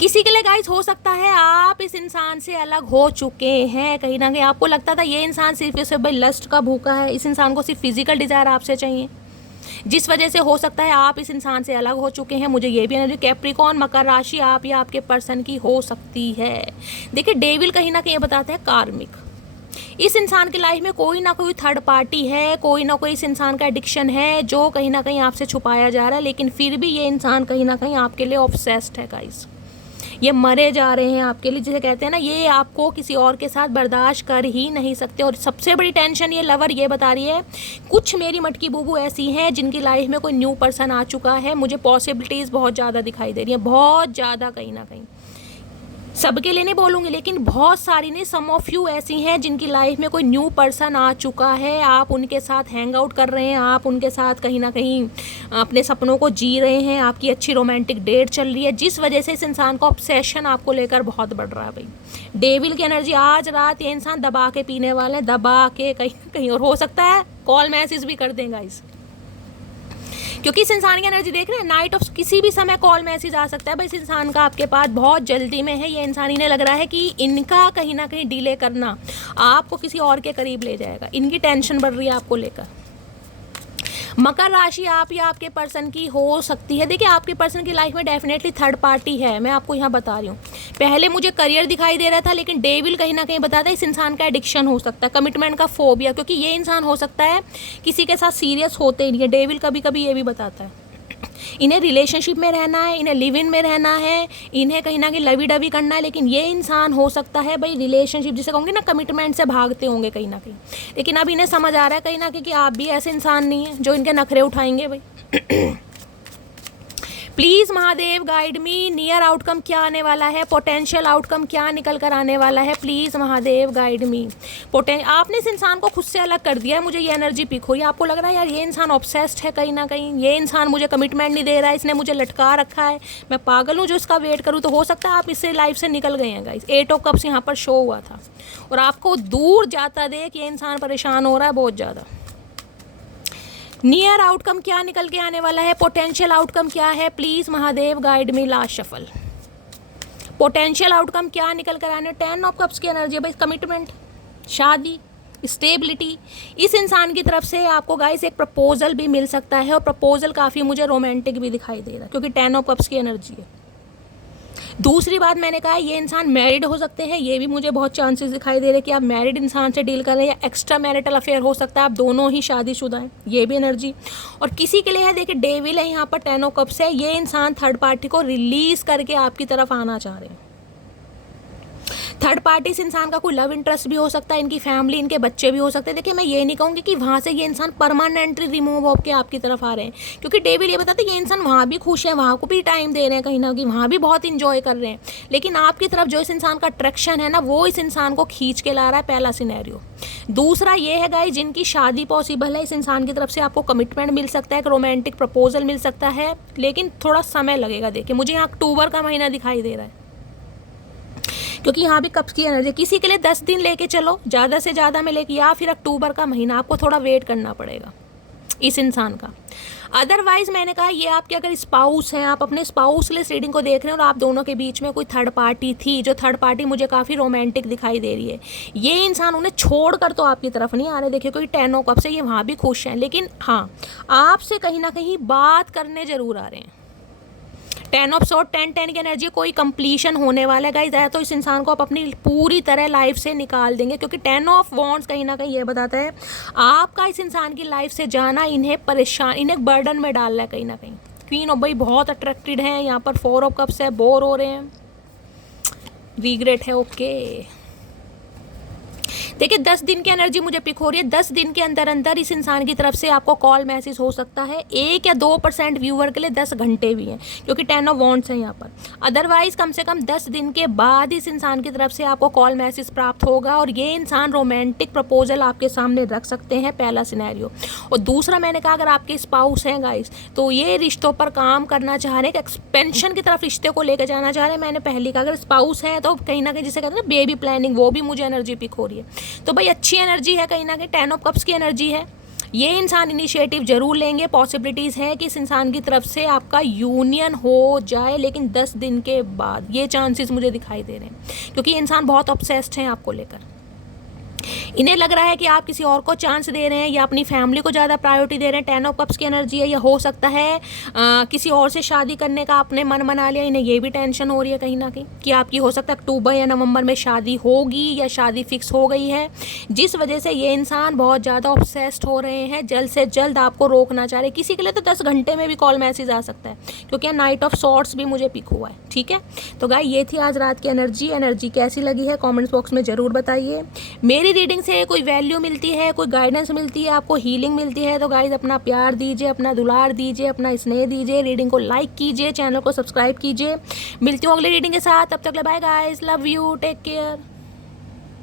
किसी के लिए गाइस हो सकता है आप इस इंसान से अलग हो चुके हैं, कहीं ना कहीं आपको लगता था ये इंसान सिर्फ इसे भाई लस्ट का भूखा है, इस इंसान को सिर्फ फिजिकल डिज़ायर आपसे चाहिए, जिस वजह से हो सकता है आप इस इंसान से अलग हो चुके हैं। मुझे ये भी एनर्जी कैप्रिकॉर्न मकर राशि आप या आपके पर्सन की हो सकती है। देखिए डेविल कहीं ना कहीं बताते हैं कार्मिक। इस इंसान की लाइफ में कोई ना कोई थर्ड पार्टी है, कोई ना कोई इस इंसान का एडिक्शन है जो कहीं ना कहीं आपसे छुपाया जा रहा है, लेकिन फिर भी ये इंसान कहीं ना कहीं आपके लिए ऑब्सेस्ड है गाइस। ये मरे जा रहे हैं आपके लिए, जिसे कहते हैं ना, ये आपको किसी और के साथ बर्दाश्त कर ही नहीं सकते। और सबसे बड़ी टेंशन ये लवर ये बता रही है, कुछ मेरी मटकी बूबू ऐसी हैं जिनकी लाइफ में कोई न्यू पर्सन आ चुका है। मुझे पॉसिबिलिटीज़ बहुत ज़्यादा दिखाई दे रही हैं, बहुत ज़्यादा, कहीं ना कहीं। सबके लिए नहीं बोलूँगी, लेकिन बहुत सारी नहीं, सम ऑफ यू ऐसी हैं जिनकी लाइफ में कोई न्यू पर्सन आ चुका है। आप उनके साथ हैंग आउट कर रहे हैं, आप उनके साथ कहीं ना कहीं अपने सपनों को जी रहे हैं, आपकी अच्छी रोमांटिक डेट चल रही है, जिस वजह से इस इंसान का ऑब्सेशन आपको लेकर बहुत बढ़ रहा है भाई। डेविल की एनर्जी आज रात ये इंसान दबा के पीने वाले हैं, दबा के कहीं ना कहीं। और हो सकता है कॉल मैसेज भी कर देंगे गाइस, क्योंकि इस इंसान की एनर्जी देख रहे हैं, नाइट ऑफ किसी भी समय कॉल मैसेज आ सकता है भाई। इस इंसान का आपके पास बहुत जल्दी में है। ये इंसान, इन्हें लग रहा है कि इनका कहीं ना कहीं डिले करना आपको किसी और के करीब ले जाएगा। इनकी टेंशन बढ़ रही है आपको लेकर। मकर राशि आप या आपके पर्सन की हो सकती है। देखिए आपके पर्सन की लाइफ में डेफिनेटली थर्ड पार्टी है, मैं आपको यहाँ बता रही हूँ। पहले मुझे करियर दिखाई दे रहा था, लेकिन डेविल कहीं ना कहीं बताता है इस इंसान का एडिक्शन हो सकता है, कमिटमेंट का फोबिया, क्योंकि ये इंसान हो सकता है किसी के साथ सीरियस होते ही नहीं है। डेविल कभी कभी ये भी बताता है इन्हें रिलेशनशिप में रहना है, इन्हें लिव इन में रहना है, इन्हें कहीं ना कहीं लवी डवी करना है, लेकिन ये इंसान हो सकता है भाई रिलेशनशिप, जिसे कहूँगी ना, कमिटमेंट से भागते होंगे कहीं ना कहीं। लेकिन अब इन्हें समझ आ रहा है कहीं ना कहीं कि आप भी ऐसे इंसान नहीं हैं जो इनके नखरे उठाएंगे भाई। Please Mahadev guide me, near outcome क्या आने वाला है, पोटेंशियल आउटकम क्या निकल कर आने वाला है, प्लीज़ महादेव गाइड मी। आपने इस इंसान को खुद से अलग कर दिया है, मुझे ये एनर्जी पिक हुई है। आपको लग रहा है यार ये इंसान ऑब्सेस्ड है कहीं ना कहीं, ये इंसान मुझे कमिटमेंट नहीं दे रहा है, इसने मुझे लटका रखा है, मैं पागल हूँ जो इसका वेट करूँ। तो हो सकता है आप इससे लाइफ से निकल गए हैं गाइस। 8 ऑफ कप्स यहाँ पर शो हुआ था और आपको दूर जाता देख ये इंसान परेशान हो रहा है बहुत ज़्यादा। नियर आउटकम क्या निकल के आने वाला है, पोटेंशियल आउटकम क्या है, please Mahadev guide me. Last shuffle, potential outcome क्या निकल कर आने। 10 ऑफ कप्स की एनर्जी है भाई, कमिटमेंट, शादी, स्टेबिलिटी। इस इंसान की तरफ से आपको गाइस एक प्रपोजल भी मिल सकता है और प्रपोजल काफ़ी मुझे रोमांटिक भी दिखाई दे रहा है क्योंकि 10 ऑफ कप्स की एनर्जी है। दूसरी बात मैंने कहा ये इंसान मैरिड हो सकते हैं, ये भी मुझे बहुत चांसेस दिखाई दे रहे हैं कि आप मैरिड इंसान से डील कर रहे हैं या एक्स्ट्रा मैरिटल अफेयर हो सकता है, आप दोनों ही शादीशुदा हैं, ये भी एनर्जी। और किसी के लिए है देखिए डेविल है यहाँ पर, 10 ऑफ कप्स है, ये इंसान थर्ड पार्टी को रिलीज करके आपकी तरफ आना चाह रहे हैं। थर्ड पार्टी इस इंसान का कोई लव इंटरेस्ट भी हो सकता है, इनकी फैमिली, इनके बच्चे भी हो सकते हैं। देखिए मैं ये नहीं कहूँगी कि वहाँ से ये इंसान परमानेंटली रिमूव होकर आपकी तरफ आ रहे हैं क्योंकि डेविड ये बताते हैं ये इंसान वहाँ भी खुश है, वहाँ को भी टाइम दे रहे हैं, कहीं ना कहीं वहाँ भी बहुत इंजॉय कर रहे हैं, लेकिन आपकी तरफ जो इस इंसान का अट्रैक्शन है ना वो इस इंसान को खींच के ला रहा है, पहला सिनेरियो। दूसरा ये है गाइस जिनकी शादी पॉसिबल है, इस इंसान की तरफ से आपको कमिटमेंट मिल सकता है, एक रोमांटिक प्रपोजल मिल सकता है, लेकिन थोड़ा समय लगेगा। देखिए मुझे यहाँ अक्टूबर का महीना दिखाई दे रहा है क्योंकि यहाँ भी कप्स की एनर्जी। किसी के लिए 10 दिन लेके चलो ज़्यादा से ज़्यादा में लेके, या फिर अक्टूबर का महीना आपको थोड़ा वेट करना पड़ेगा इस इंसान का। अदरवाइज मैंने कहा ये आपके अगर स्पाउस हैं, आप अपने स्पाउस के लिए रीडिंग को देख रहे हैं और आप दोनों के बीच में कोई थर्ड पार्टी थी, जो थर्ड पार्टी मुझे काफ़ी रोमांटिक दिखाई दे रही है, ये इंसान उन्हें छोड़ कर तो आपकी तरफ नहीं आ रहे। देखिए कोई 10 ऑफ कप्स से ये वहाँ भी खुश हैं, लेकिन हाँ आपसे कहीं ना कहीं बात करने ज़रूर आ रहे हैं। 10 ऑफ सॉर्ड, 10 की एनर्जी, कोई कंप्लीशन होने वाला है गाइस। आया तो इस इंसान को आप अपनी पूरी तरह लाइफ से निकाल देंगे क्योंकि 10 ऑफ वॉन्ड्स कहीं ना कहीं ये बताता है आपका इस इंसान की लाइफ से जाना इन्हें परेशान, इन्हें बर्डन में डाल रहा है कहीं ना कहीं। क्वीन ऑफ भाई बहुत अट्रैक्टेड है यहाँ पर, 4 ऑफ कप्स है, बोर हो रहे हैं, रिग्रेट है, ओके। देखिए 10 दिन की एनर्जी मुझे पिक हो रही है। 10 दिन के अंदर अंदर इस इंसान की तरफ से आपको कॉल मैसेज हो सकता है। 1 या 2% व्यूअर के लिए 10 घंटे भी हैं क्योंकि 10 ऑफ वॉन्ड्स है यहाँ पर। अदरवाइज कम से कम 10 दिन के बाद इस इंसान की तरफ से आपको कॉल मैसेज प्राप्त होगा और ये इंसान रोमांटिक प्रपोजल आपके सामने रख सकते हैं, पहला सिनेरियो। और दूसरा मैंने कहा अगर आपके स्पाउस हैं गाइस तो ये रिश्तों पर काम करना चाह रहे हैं, एक्सपेंशन की तरफ रिश्ते को लेकर जाना चाह रहे हैं। मैंने पहले कहा अगर स्पाउस हैं तो कहीं ना कहीं जिसे कहते हैं ना बेबी प्लानिंग, वो भी मुझे एनर्जी पिक हो रही है। तो भाई अच्छी एनर्जी है कहीं ना कहीं, 10 ऑफ कप्स की एनर्जी है। ये इंसान इनिशिएटिव जरूर लेंगे, पॉसिबिलिटीज़ है कि इस इंसान की तरफ से आपका यूनियन हो जाए, लेकिन 10 दिन के बाद ये चांसेस मुझे दिखाई दे रहे हैं क्योंकि ये इंसान बहुत ऑब्सेस्ड हैं आपको लेकर। इन्हें लग रहा है कि आप किसी और को चांस दे रहे हैं या अपनी फैमिली को ज़्यादा प्रायोरिटी दे रहे हैं। 10 ऑफ कप्स की एनर्जी है, या हो सकता है किसी और से शादी करने का आपने मन बना लिया। इन्हें ये भी टेंशन हो रही है कहीं ना कहीं कि आपकी हो सकता है अक्टूबर या नवंबर में शादी होगी या शादी फिक्स हो गई है, जिस वजह से ये इंसान बहुत ज़्यादा ऑब्सेस्ड हो रहे हैं, जल्द से जल्द आपको रोकना चाह रहे हैं। किसी के लिए तो 10 घंटे में भी कॉल मैसेज आ सकता है क्योंकि नाइट ऑफ सॉर्ट्स भी मुझे पिक हुआ है। ठीक है, तो गाइस ये थी आज रात की एनर्जी कैसी लगी है कमेंट्स बॉक्स में ज़रूर बताइए। मेरी रीडिंग से कोई वैल्यू मिलती है, कोई गाइडेंस मिलती है, आपको हीलिंग मिलती है तो गाइस अपना प्यार दीजिए, अपना दुलार दीजिए, अपना स्नेह दीजिए, रीडिंग को लाइक कीजिए, चैनल को सब्सक्राइब कीजिए। मिलती हूँ अगली रीडिंग के साथ, तब तक bye guys, love you, take care.